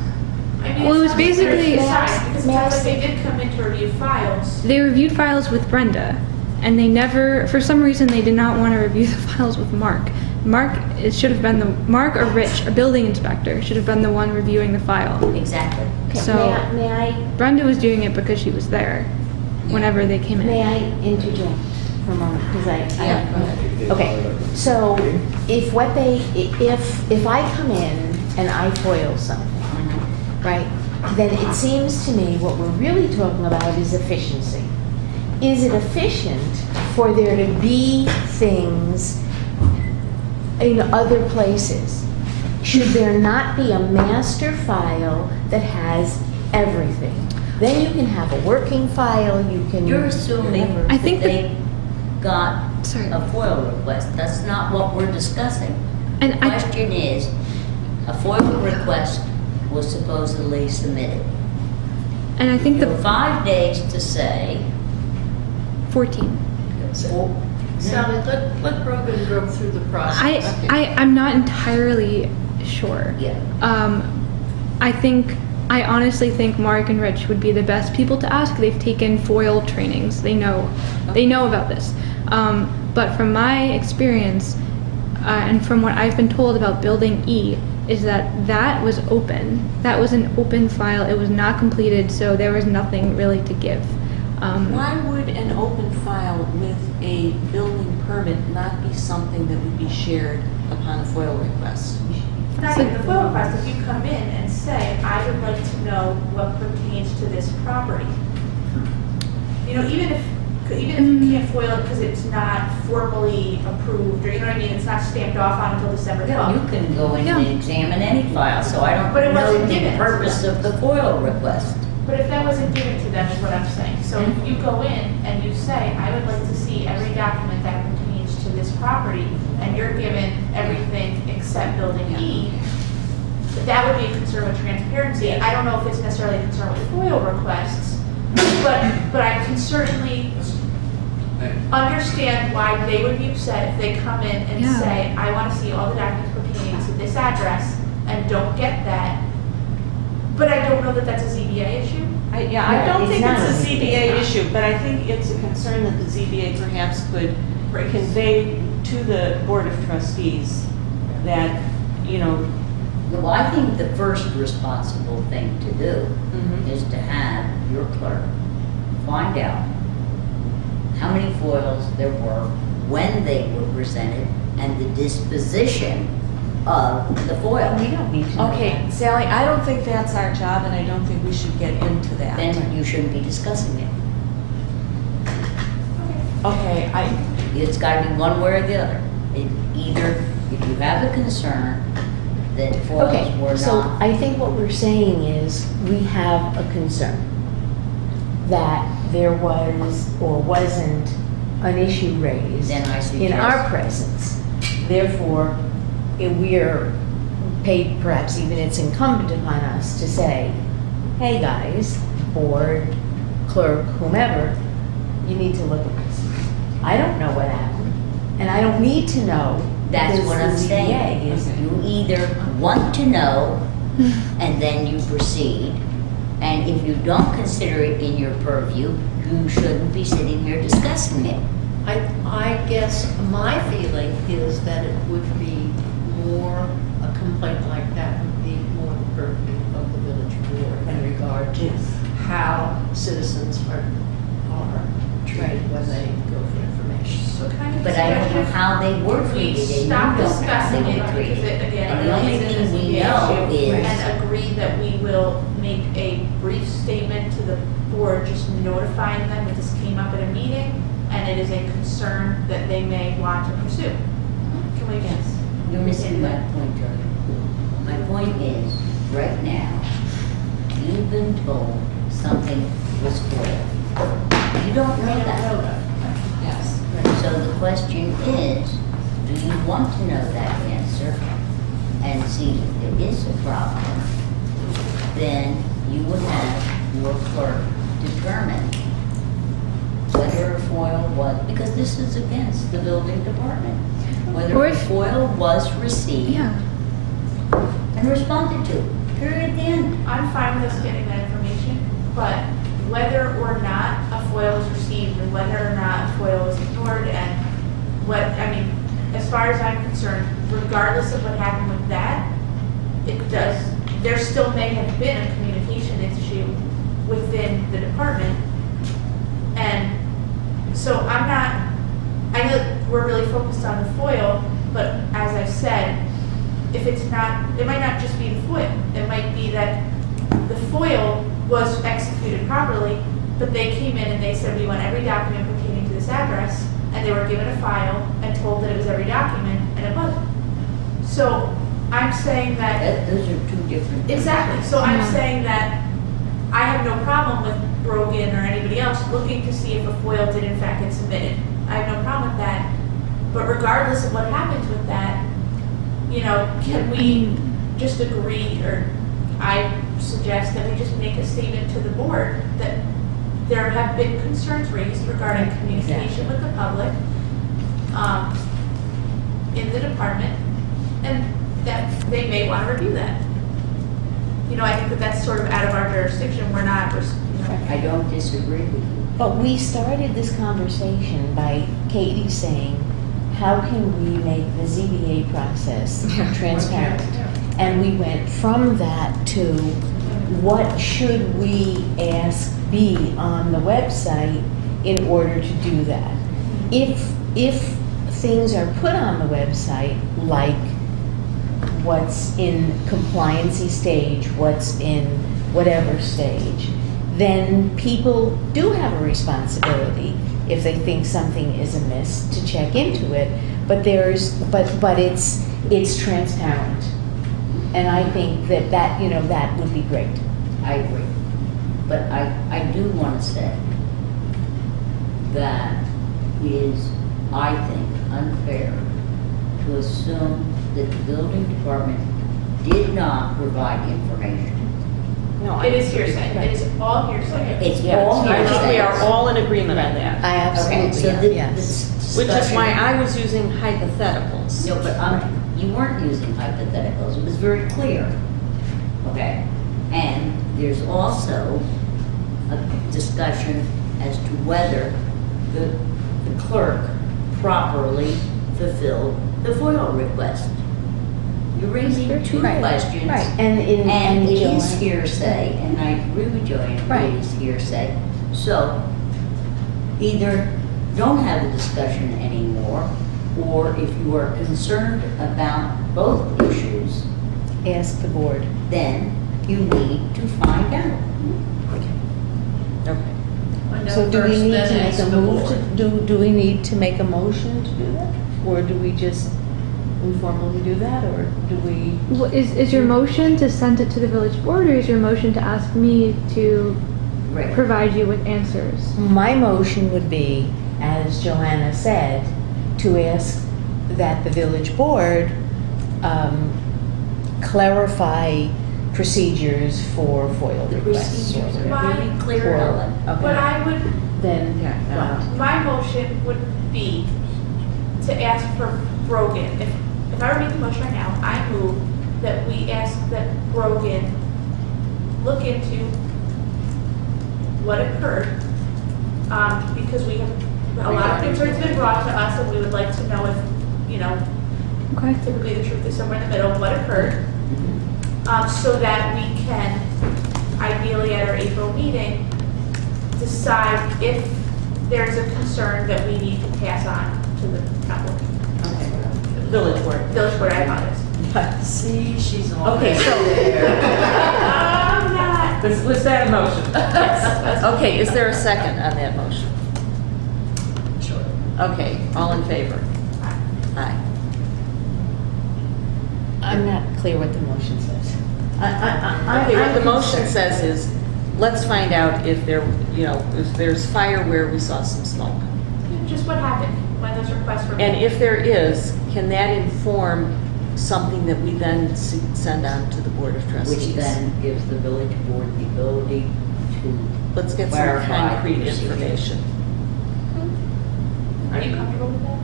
I mean, Well, it was it's not fair to basically- the side, because May I it's like say- they did come in to review files. They reviewed files with Brenda, and they never, for some reason, they did not want to review the files with Mark. Mark or Rich, a building inspector, should have been the one reviewing the file. exactly. Okay, So- may I Brenda was doing it because she was there whenever they came in. May I interject for a moment, because Yeah, go ahead. Okay, so if I come in and I foil something, right, then it seems to me what we're really talking about is efficiency. Is it efficient for there to be things in other places? Should there not be a master file that has everything? Then you can have a working file, you can. You're assuming I that think that- they got Sorry. a FOIL request. That's not what we're discussing. And The I- question is, a FOIL request was supposedly submitted. And I think You have the 5 days to say, 14. Sally, let Brogan go through the process. I'm not entirely sure. Yeah. I honestly think Mark and Rich would be the best people to ask. They've taken foil trainings. They know about this. But from my experience, and from what I've been told about Building E, is that was open. That was an open file. It was not completed, so there was nothing really to give. Why would an open file with a building permit not be something that would be shared upon a FOIL request? Not even the FOIL request, if you come in and say, I would like to know what pertains to this property. You know, even if you can't FOIL it because it's not formally approved, or you know what I mean, it's not stamped off on until December yeah, 12th. you can go in Yeah. and examine any file, so I don't But it know wasn't the given. purpose of the FOIL request. But if that wasn't given to them, is what I'm saying. So if you go in and you say, I would like to see every document that pertains to this property, and you're given everything except Building E, that would be a concern with transparency. I don't know if it's necessarily a concern with FOIL requests, but I can certainly understand why they would be upset if they come in and Yeah. say, I want to see all the documents pertaining to this address, and don't get that. But I don't know that that's a ZBA issue. I No, don't it's think not it's a a ZBA issue, but I think it's a concern that the ZBA perhaps could convey to the Board of Trustees that, you know. Well, I think the first responsible thing to do is to have your clerk find out how many foils there were, when they were presented, and the disposition of the foil. We don't need to know Okay, that. Sally, I don't think that's our job, and I don't think we should get into that. Then you shouldn't be discussing it. Okay, It's gotta be one way or the other. Either, if you have a concern that foils Okay, were so not, I think what we're saying is we have a concern that there was or wasn't an issue raised then I in suggest. our presence. Therefore, we're paid, perhaps even it's incumbent upon us to say, hey guys, board, clerk, whomever, you need to look at this. I don't know what happened, and I don't need to know. That's because what the I'm saying, ZBA is is- you either want to know and then you proceed, and if you don't consider it in your purview, you shouldn't be sitting here discussing it. I guess my feeling is that it would be more, a complaint like that would be more the purview of the village for in regard to how citizens are treated when they go for information. So kind of. But I don't know how they were treated, and you Stop don't know how they discussing it were because treated. it, again, And the only relates to thing we the know issue, is, and agree that we will make a brief statement to the board, just notifying them that this came up at a meeting, and it is a concern that they may want to pursue. Can we? Yes. you're missing my point, Joey. My point is, right now, you've been told something was spoiled. You don't know that. Yes. So the question is, do you want to know that answer and see if there is a problem? Then you would have your clerk determine whether a FOIL was, because this is against the building department, whether Or a if- FOIL was received Yeah. and responded to, period, the end. I'm fine with us getting that information, but whether or not a FOIL was received and whether or not a FOIL was ignored and as far as I'm concerned, regardless of what happened with that, there still may have been a communication issue within the department. And so I know that we're really focused on the FOIL, but as I've said, if it's not, it might not just be the FOIL. It might be that the FOIL was executed properly, but they came in and they said, we want every document pertaining to this address, and they were given a file and told that it was every document, and it wasn't. So I'm saying that. Those are two different things. Exactly, so I'm Yeah. saying that I have no problem with Brogan or anybody else looking to see if a FOIL did in fact get submitted. I have no problem with that, but regardless of what happens with that, can we just agree, or I suggest that we just make a statement to the board that there have been concerns raised regarding communication with the public, in the department, and that they may want to review that. I think that that's sort of out of our jurisdiction, we're not, I don't disagree with you. But we started this conversation by Katie saying, how can we make the ZBA process transparent? And we went from that to what should we ask be on the website in order to do that? If things are put on the website, like what's in compliancy stage, what's in whatever stage, then people do have a responsibility if they think something is amiss to check into it. But it's transparent, and I think that would be great. I agree. But I do want to say that it is, I think, unfair to assume that the building department did not provide information. No, it is hearsay, it is all hearsay. It's Yes, all I think we hearsay. are all in agreement on that. I Okay, so absolutely am, yes. this Which is discussion- why I was using hypotheticals. No, but you weren't using hypotheticals, it was very clear, okay? And there's also a discussion as to whether the clerk properly fulfilled the FOIL request. You're raising two Right, questions. right, and And it is Joanne- hearsay, and I agree with Joanne, Right. it is hearsay. So either don't have the discussion anymore, or if you are concerned about both issues, Ask the board. then you need to find out. Okay. So do we need to make a move do we need to make a motion to do that? Or do we just informally do that, or do we? Is your motion to send it to the village board, or is your motion to ask me to Right. provide you with answers? My motion would be, as Joanna said, to ask that the village board clarify procedures for FOIL The requests. procedures are Why- very clear, Ellen. Okay. What I would, Then, my motion would be to ask for Brogan. If I were making a motion right now, I move that we ask that Brogan look into what occurred, because we have, a lot of concerns been brought to us, and we would like to know if, Okay. typically the truth is somewhere in the middle of what occurred, so that we can ideally at our April meeting, decide if there's a concern that we need to pass on to the town board. Okay. Village board. Village board, I apologize. See, she's all Okay, so, I'm not. was that a motion? Yes. Okay, is there a second on that motion? Sure. Okay, all in favor? Aye. I'm not clear what the motion says. Okay, what the motion says is, let's find out if there, if there's fire where we saw some smoke. Just what happened when those requests were And made. if there is, can that inform something that we then send on to the Board of Trustees? Which then gives the village board the ability to Let's get some clarify concrete procedure. information. Are you comfortable with that?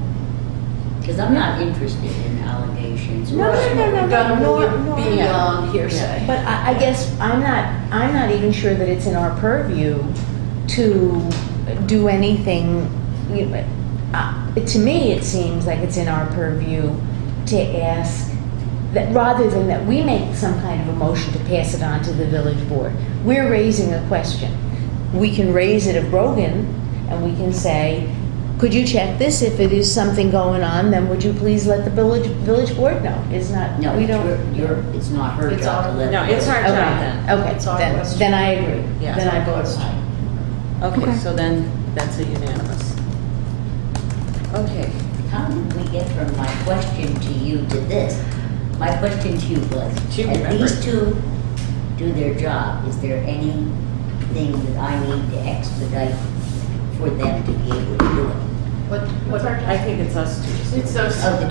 Because I'm not interested in allegations. No, no, no, no, no, nor- Beyond hearsay. But I guess I'm not even sure that it's in our purview to do anything. To me, it seems like it's in our purview to ask that rather than that we make some kind of a motion to pass it on to the village board. We're raising a question. We can raise it of Brogan and we can say, could you check this? If it is something going on, then would you please let the village board know? It's not, No, we don't. it's not her It's job our- to let. No, it's our Okay, job then. okay, It's our then, question. then I agree. Yeah. Then I vote aye. Okay, Okay. so then that's a unanimous. Okay, How did we get from my question to you to this? My question to you was, Do you as remember? these two do their job, is there anything that I need to expedite for them to be able to do it? What's our I think it's us two. It's those. Oh, it's the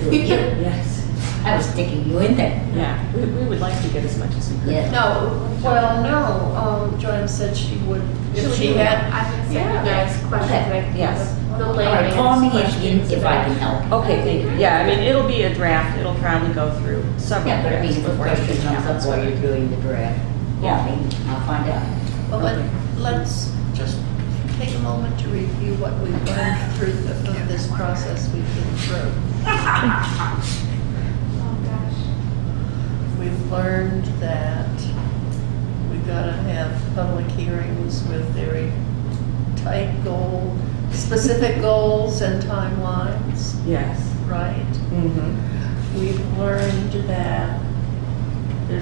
two of you. Yes. I was sticking you in there. Yeah, we would like to get as much as we could. Yeah. No, well, no, Joanne said she would, if she had. I'm gonna send Yeah. you guys questions that I Yes. the All landing. right, call me questions if I about- can help. Okay, thank you. Yeah, I mean, it'll be a draft, it'll probably go through several Yeah, but I mean, drafts if a before question anything comes up happens. while you're doing the draft, Yeah. call me, I'll find out. Well, let's just take a moment to review what we've learned through this process we've been through. Oh, gosh. We've learned that we've got to have public hearings with very tight specific goals and timelines, Yes. right? Mm-hmm. We've learned that there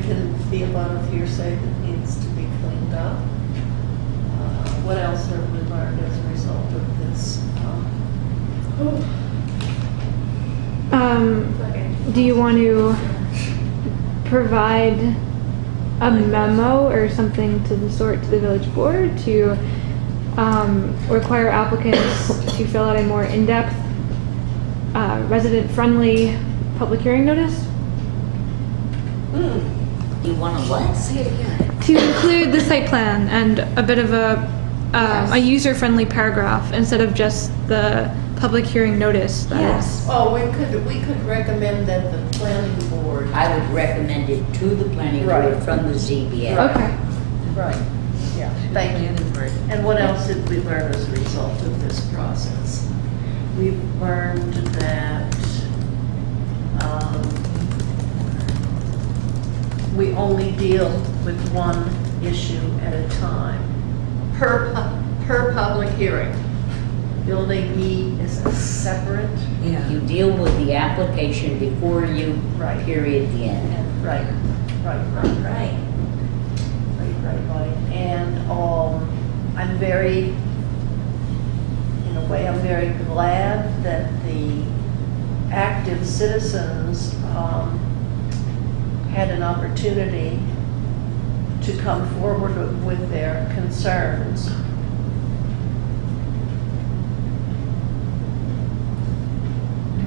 can be a lot of hearsay that needs to be cleaned up. What else have we learned as a result of this? Do you want to provide a memo or something to the sort to the village board to require applicants to fill out a more in-depth, resident-friendly public hearing notice? You want to what? Say it again. To include the site plan and a bit of a user-friendly paragraph instead of just the public hearing notice. That Yes. is. Oh, we could recommend that the planning board. I would recommend it to the planning Right. board from the ZBA. Okay. Right, yeah, thank you. Planning board. And what else did we learn as a result of this process? We've learned that we only deal with one issue at a time, per public hearing. Building E is a separate. Yeah. You deal with the application before you Right. period the end. Right. And I'm very, in a way, I'm very glad that the active citizens had an opportunity to come forward with their concerns.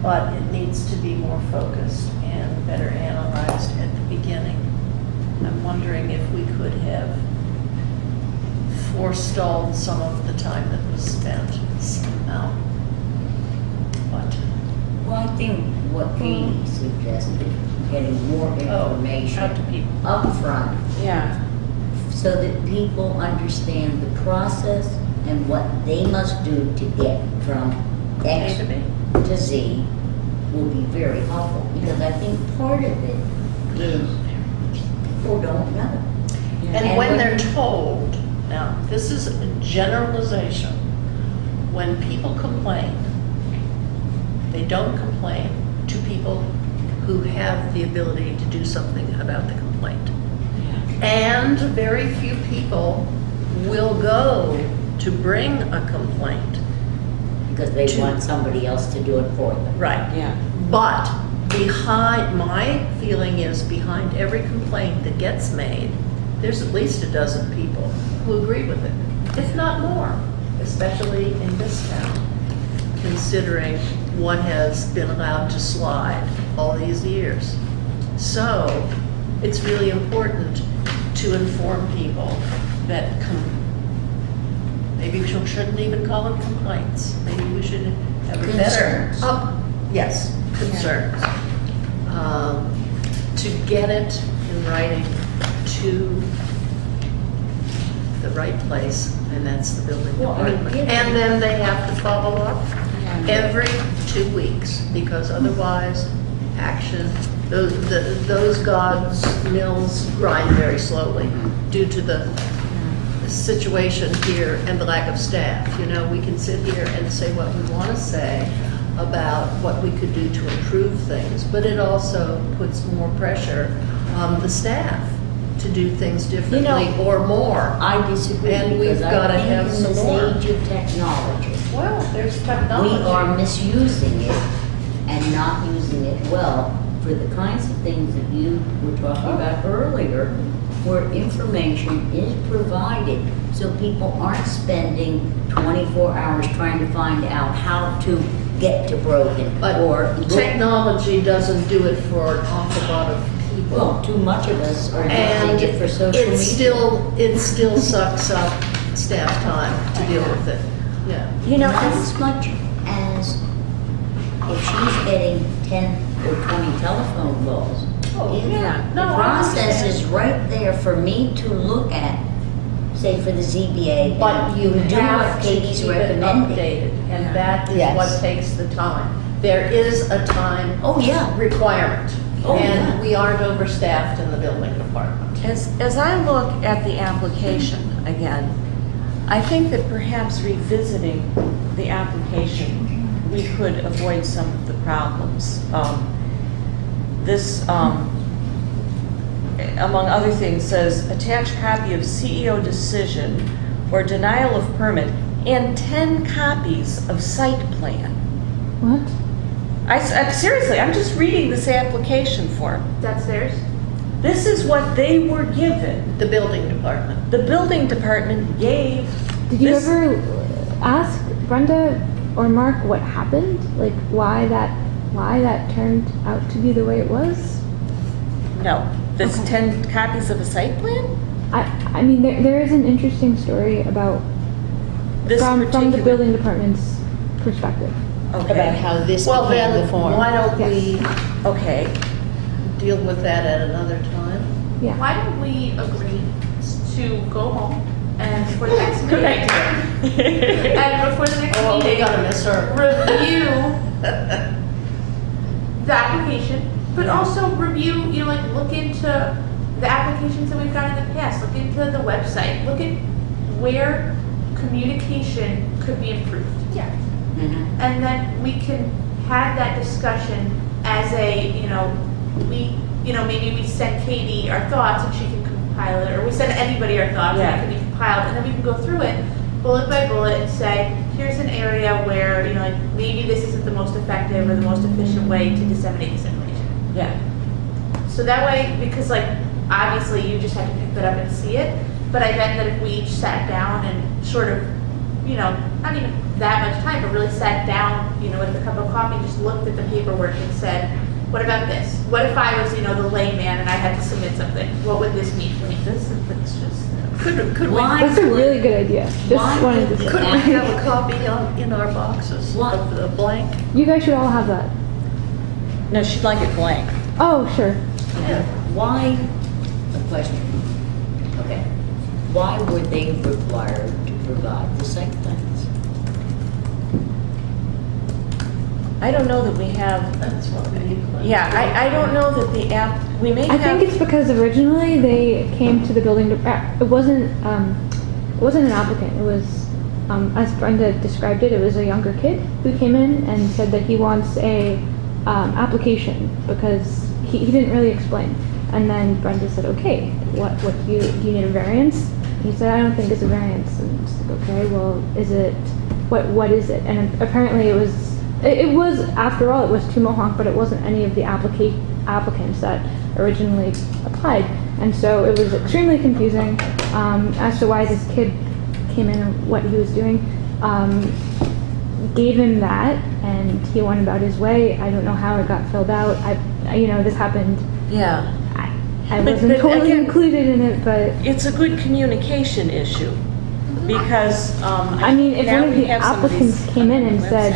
But it needs to be more focused and better analyzed at the beginning. I'm wondering if we could have forestalled some of the time that was spent somehow. But, Well, I think what Katie suggested, getting more information out to people. up front Yeah. so that people understand the process and what they must do to get from X A to B. to Z will be very helpful, because I think part of it is people don't know. And when they're told, now, this is a generalization, when people complain, they don't complain to people who have the ability to do something about the complaint. And very few people will go to bring a complaint. Because they want somebody else to do it for them. Right. Yeah. But my feeling is behind every complaint that gets made, there's at least a dozen people who agree with it, if not more, especially in this town, considering what has been allowed to slide all these years. So it's really important to inform people that maybe we shouldn't even call them complaints. Maybe we should have a better. Concerns. Yes, concerns. To get it in writing to the right place, and that's the building Well, I mean, department. And then they have to follow up every 2 weeks, because otherwise, action, those gods mills grind very slowly due to the situation here and the lack of staff. You know, we can sit here and say what we want to say about what we could do to improve things, but it also puts more pressure on the staff to do things differently or more. I disagree, And we've because gotta I think have in some this more. age of technology, Well, there's we technology. are misusing it and not using it well for the kinds of things that you were talking about earlier, where information is provided so people aren't spending 24 hours trying to find out how to get to Brogan But or look. technology doesn't do it for an awful lot of people. Well, too much of us are And using it for social media. it still sucks up staff time to deal with it. Yeah. You know, Not as much as if she's getting 10 or 20 telephone calls. Oh, yeah. The No, I process understand. is right there for me to look at, say for the ZBA. But and you do have what to Katie's keep it recommending. updated, and that is Yes. what takes the time. There is a time Oh, yeah. requirement, Oh, yeah. and we aren't overstaffed in the building department. As I look at the application again, I think that perhaps revisiting the application, we could avoid some of the problems. This, among other things, says attach copy of CEO decision or denial of permit and 10 copies of site plan. What? I'm seriously, I'm just reading this application form. That's theirs? This is what they were given. The building department. The building department gave. Did you this- ever ask Brenda or Mark what happened? Like why that turned out to be the way it was? No. This Okay. 10 copies of a site plan? I mean there is an interesting story about This from the particular- building department's perspective. Okay. About how this Well, became then, the form. why don't we Okay. deal with that at another time? Yeah. Why don't we agree to go home and for the next Good meeting, idea. and before the next Oh, we meeting, gotta miss her. review the application, but also review, you know, like look into the applications that we've got in the past, look into the website, look at where communication could be improved. Yeah. Mhm. And then we can have that discussion as a, maybe we send Katie our thoughts and she can compile it, or we send anybody our thoughts Yeah. and it can be compiled, and then we can go through it bullet by bullet and say, here's an area where, like maybe this isn't the most effective or the most efficient way to disseminate this information. Yeah. So that way, because like, obviously you just have to pick that up and see it, but I bet that if we each sat down and sort of, not even that much time, but really sat down, with a cup of coffee and just looked at the paperwork and said, what about this? What if I was, the layman and I had to submit something? What would this mean for me? It's just. Could we, Why That's a would- really good idea. Just why wanted would to the could say. we have a copy in our boxes What? of the blank? You guys should all have that. No, she'd like it blank. Oh, sure. Yeah. Why, a question, okay, why were they required to provide the site plans? I don't know that we have, That's what we need. yeah, I don't know that the app, we may I have. think it's because originally they came to the building. It wasn't an applicant. It was, as Brenda described it, it was a younger kid who came in and said that he wants a application because he didn't really explain. And then Brenda said, okay, what do you need a variance? And he said, I don't think it's a variance. And it's like, okay, well, is it, what is it? And apparently it was, after all, it was to Mohawk, but it wasn't any of the applicants that originally applied. And so it was extremely confusing as to why this kid came in and what he was doing. Gave him that, and he went about his way. I don't know how it got filled out. This happened. Yeah. I But- wasn't but totally again- included in it, but It's a good communication issue, because, I mean, if now one of we the have some of applicants these came in on and the said,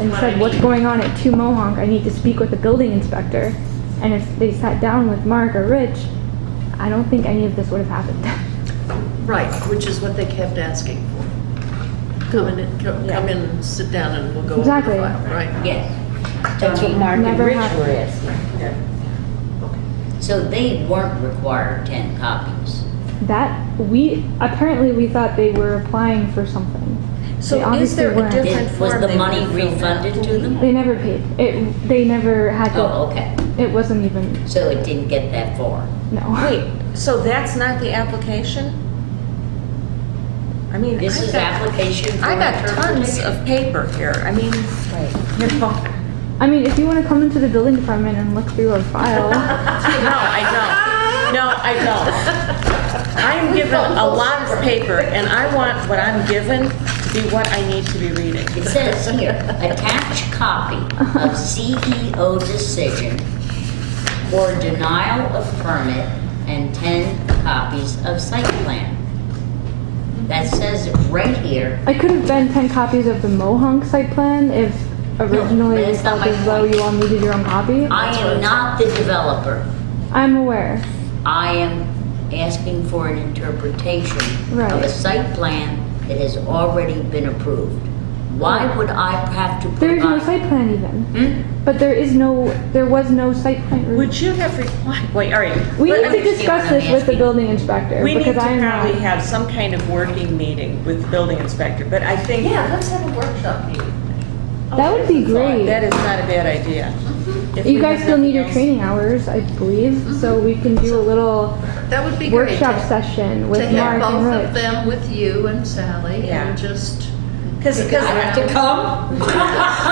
website. what's going on at 2 Mohawk, I need to speak with the building inspector, and if they sat down with Mark or Rich, I don't think any of this would have happened. Right, which is what they kept asking for. Come in and sit down and we'll go over the Exactly. file, right? Yes. That's what Mark and Never Rich happened. were asking. So they weren't required 10 copies. Apparently we thought they were applying for something. They So is obviously there a weren't. different Was form the they money would've filled out? refunded to them? They never paid. They never had to. Oh, okay. It wasn't even, So it didn't get that far. no. Wait, so that's not the application? I mean, This I've is got- application for I got tons interpretation. of paper here, I mean, you know. I mean, if you want to come into the building department and look through our file. No, I don't. No, I don't. I am given a lot of paper, and I want what I'm given to be what I need to be reading. It says here, attach copy of CEO decision or denial of permit and 10 copies of site plan. That says it right here. I could have been 10 copies of the Mohonk site plan if originally but you that's not felt my as though point. you all needed your own copy. I am not the developer. I'm aware. I am asking for an interpretation of a Right. site plan that has already been approved. Why would I have to There is no provide? site plan even. Hmm? But there was no site plan. Would you have required, wait, all right. We but I need to mean, discuss this with the building inspector We need to because I am probably not. have some kind of working meeting with the building inspector, but I think. Yeah, let's have a workshop meeting. That would be great. That is not a bad idea. If You we guys have still need nothing your else- training hours, I believe, so we can do a little That would be great. workshop to- session To with have Mark and both of Rich. them with you and Sally Yeah. and just, Because, I have to come?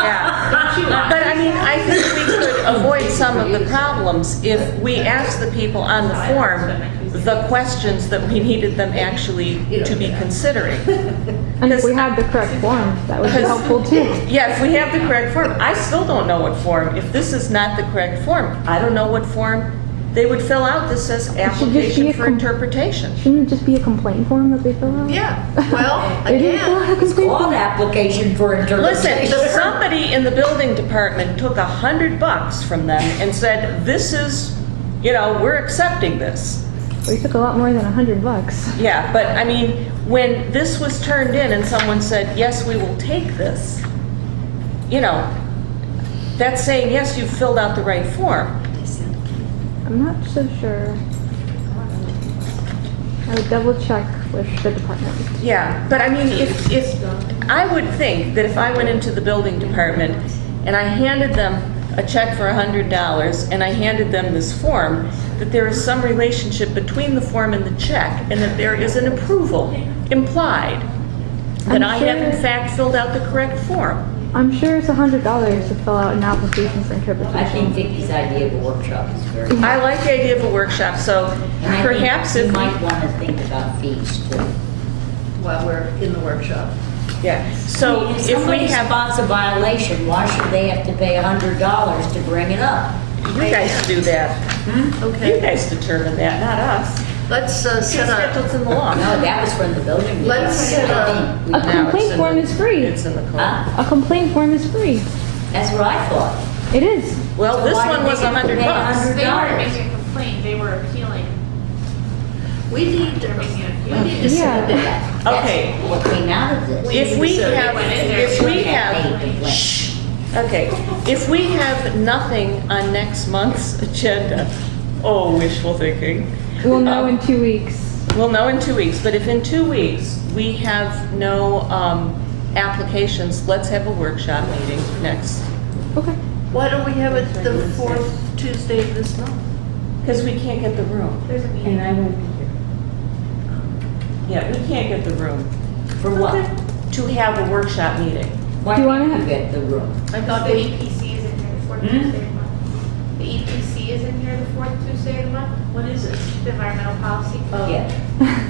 yeah. But I mean, I think we could avoid some of the problems if we asked the people on the form the questions that we needed them actually to be considering. And if we Because- had the correct form, that would be Because- helpful too. Yeah, if we have the correct form, I still don't know what form. If this is not the correct form, I don't know what form they would fill out that says just be application a for com- interpretation. Shouldn't it just be a complaint form that they fill out? yeah, well, It is again, not a complaint Called form. application for Listen, interpretation. somebody in the building department took $100 from them and said, this is, we're accepting this. We took a lot more than $100. Yeah, but I mean, when this was turned in and someone said, yes, we will take this, that's saying, yes, you filled out the right form. I'm not so sure. I would double check with the department. Yeah, but I mean, if, I would think that if I went into the building department and I handed them a check for $100 and I handed them this form, that there is some relationship between the form and the check and that there is an approval implied that I'm I have in sure- fact filled out the correct form. I'm sure it's $100 to fill out an application for I think interpretation. Vicky's idea of a workshop is very. I like the idea of a workshop, so And I perhaps think if you we, might want to think about fees too. while we're in the workshop. yeah, so I mean, if we somebody have, spots a violation, why should they have to pay $100 to bring it up? you guys do that. You Okay, guys determine that, not us. let's It's set scheduled up, in the law. No, that was from the building. Let's set department. A Now it's complaint in form the- is free. It's in the code. Huh? A complaint form is free. That's what I thought. It is. Well, So this why one did was they have to pay $100. They weren't $100? making a complaint, they were appealing. we need, They're making an we appeal. need to set a Yeah. date. Okay. That's what came out of this. If we have, went in there. if we They have, paid complaint. shh, Okay, if we have nothing on next month's agenda, oh, wishful thinking. We'll know in 2 weeks. We'll know in 2 weeks, but if in 2 weeks we have no applications, let's have a workshop meeting next. Okay. Why don't we have it the fourth Tuesday of this month? Because we can't get the room. There's a meeting. And I won't be here. Yeah, we can't get the room For what? to have a workshop meeting. Why Do you can't wanna you ha- get the room? I The thought they, EPC is in here the fourth Hmm? Tuesday of the month. The EPC is in here the fourth Tuesday of the month. what is it? The environmental policy. Yeah.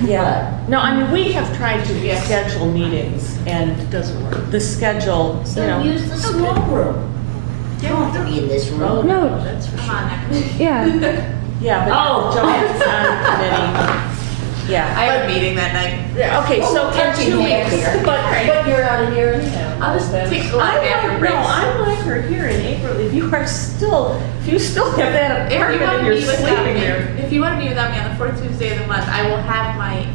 Yeah. No, I mean, we have tried to schedule meetings and It doesn't work. the schedule, you So know. use the small room. You don't have to be in this room. No. That's for Come sure. on, that. Yeah. Yeah, but Oh. Joanne's on the committee. Yeah. have a meeting that night. Yeah, okay, so in touching 2 hands weeks. here. But you're out of here anyhow. I'll just take a I lot of like, after no, breaks. I like her here in April. If you are still, if you still have that If you apartment want and to you're meet without sleeping me, there. if you want to meet without me on the fourth Tuesday of the month, I will have my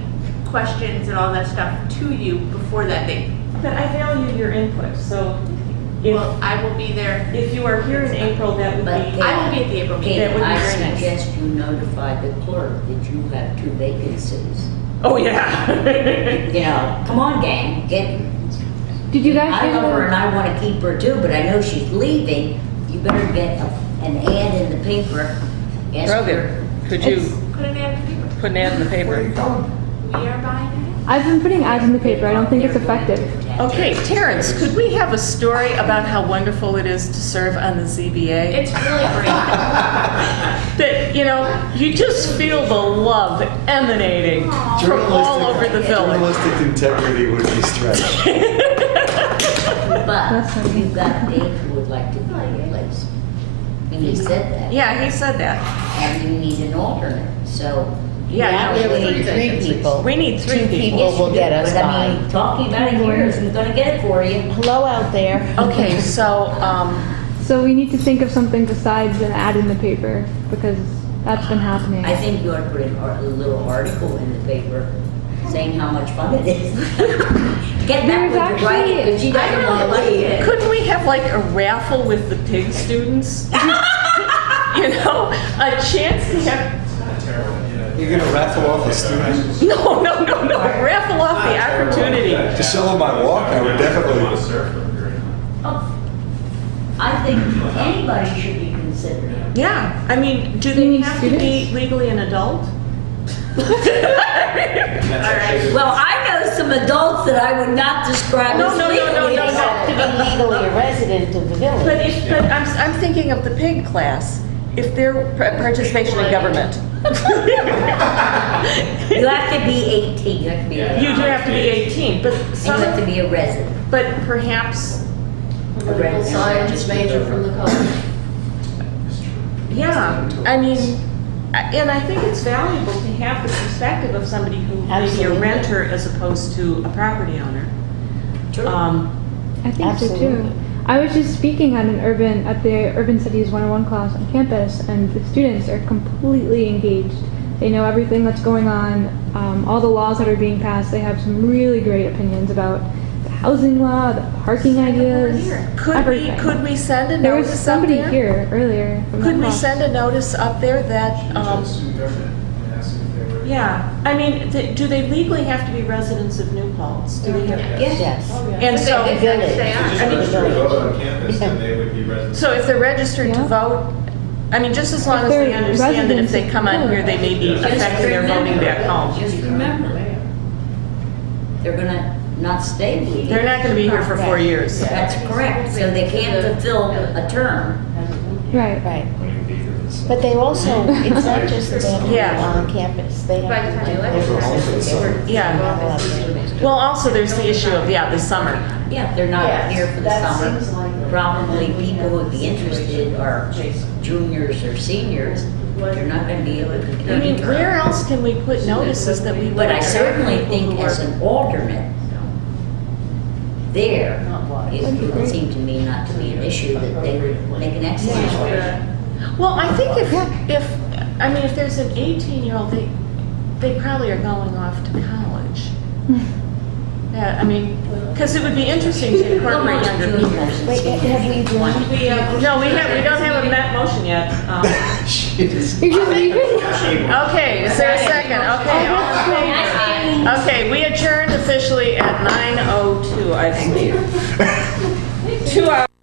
questions and all that stuff to you before that date. But I value your input, so if, Well, I will be there. if you are here in April, that would But be, I will be at the April meeting. That Kate, would be I very nice. suggest you notify the clerk that you have 2 vacancies. oh, yeah. You know, come on, gang, get, Did you guys I get love her and the, I want to keep her too, but I know she's leaving. You better get an ad in the paper. Ask her. Rogan, could you Put an ad in the paper. put an ad in the paper? We are buying it. I've been putting ads in the paper. I don't think it's effective. Okay, Terrence, could we have a story about how wonderful it is to serve on the ZBA? It's really great. That, you know, you just feel the love emanating from all over the village. Journalistic integrity would be stretched. But That's funny. you've got Dave who would like to be replaced. And he said that. Yeah, he said that. And you need an alternate, so. Yeah, you we know, need we- people. We need 3 people. Yes, you do, but I mean, talking about it here isn't gonna get it for you. Hello out there. Okay, so, So we need to think of something besides an ad in the paper because that's been happening. I think you ought to put a little article in the paper saying how much fun it is. Get There's that to write it, because she doesn't really want to like leave. it. couldn't we have like a raffle with the pig students? You know, a chance to have, You're gonna raffle off a student? no, raffle off the opportunity. To show them my walk, I would definitely. Oh, I think anybody should be considered. Yeah, I mean, do You they mean have to be students? legally an adult? Well, I know some adults that I would not describe No, as no, no, no, legally. no, They have to be legally a resident of the village. But I'm thinking of the pig class, if their participation in government. You have to be 18, you have to be. You do have to be 18, but And you some, have to be a resident. but perhaps, Political science major from the college. yeah, I mean, and I think it's valuable to have the perspective of somebody who may be a Absolutely. renter as opposed to a property owner. True. I think so Absolutely. too. I was just speaking at the Urban Studies 101 class on campus, and the students are completely engaged. They know everything that's going on, all the laws that are being passed. They have some really great opinions about the housing law, the parking ideas, everything. Could we send a There was notice up somebody there? here earlier. From Could that we class. send a notice up there that, yeah, I mean, do they legally have to be residents of New Paltz? Do they have? Yes. And so, They can stay on. I mean, on campus, then they would be residents. so if they're registered to Yeah. vote, I mean, just as long If as they they're understand that if they residents come on of here, they may be Just affecting their voting remember- back home. Just remember, they're gonna not stay with you. They're not gonna be here for 4 years. That's correct, so they can't fulfill a term. Right. Right. But they also, it's not just that Yeah. they're on campus. They By the have time to you like elect their them. residents. Yeah. Not allowed to. Well, also, there's the issue of, the summer. Yeah, they're not here for the summer. Probably people who would be interested are juniors or seniors. They're not gonna be able to I continue. mean, where else can we put notices that we would? But I attract certainly people think who as are- an alternate, there, it would seem to me not to be an issue that they would make an excellent choice. Well, I think if there's an 18-year-old, they probably are going off to college. Yeah, I mean, because it would be interesting to incorporate younger people. Wait, have we adjourned? No, we don't have a Met motion yet. You're just leaving? Okay, is there a second? Okay, all in favor? Okay, we adjourned officially at 9:02, I believe. 2 hours.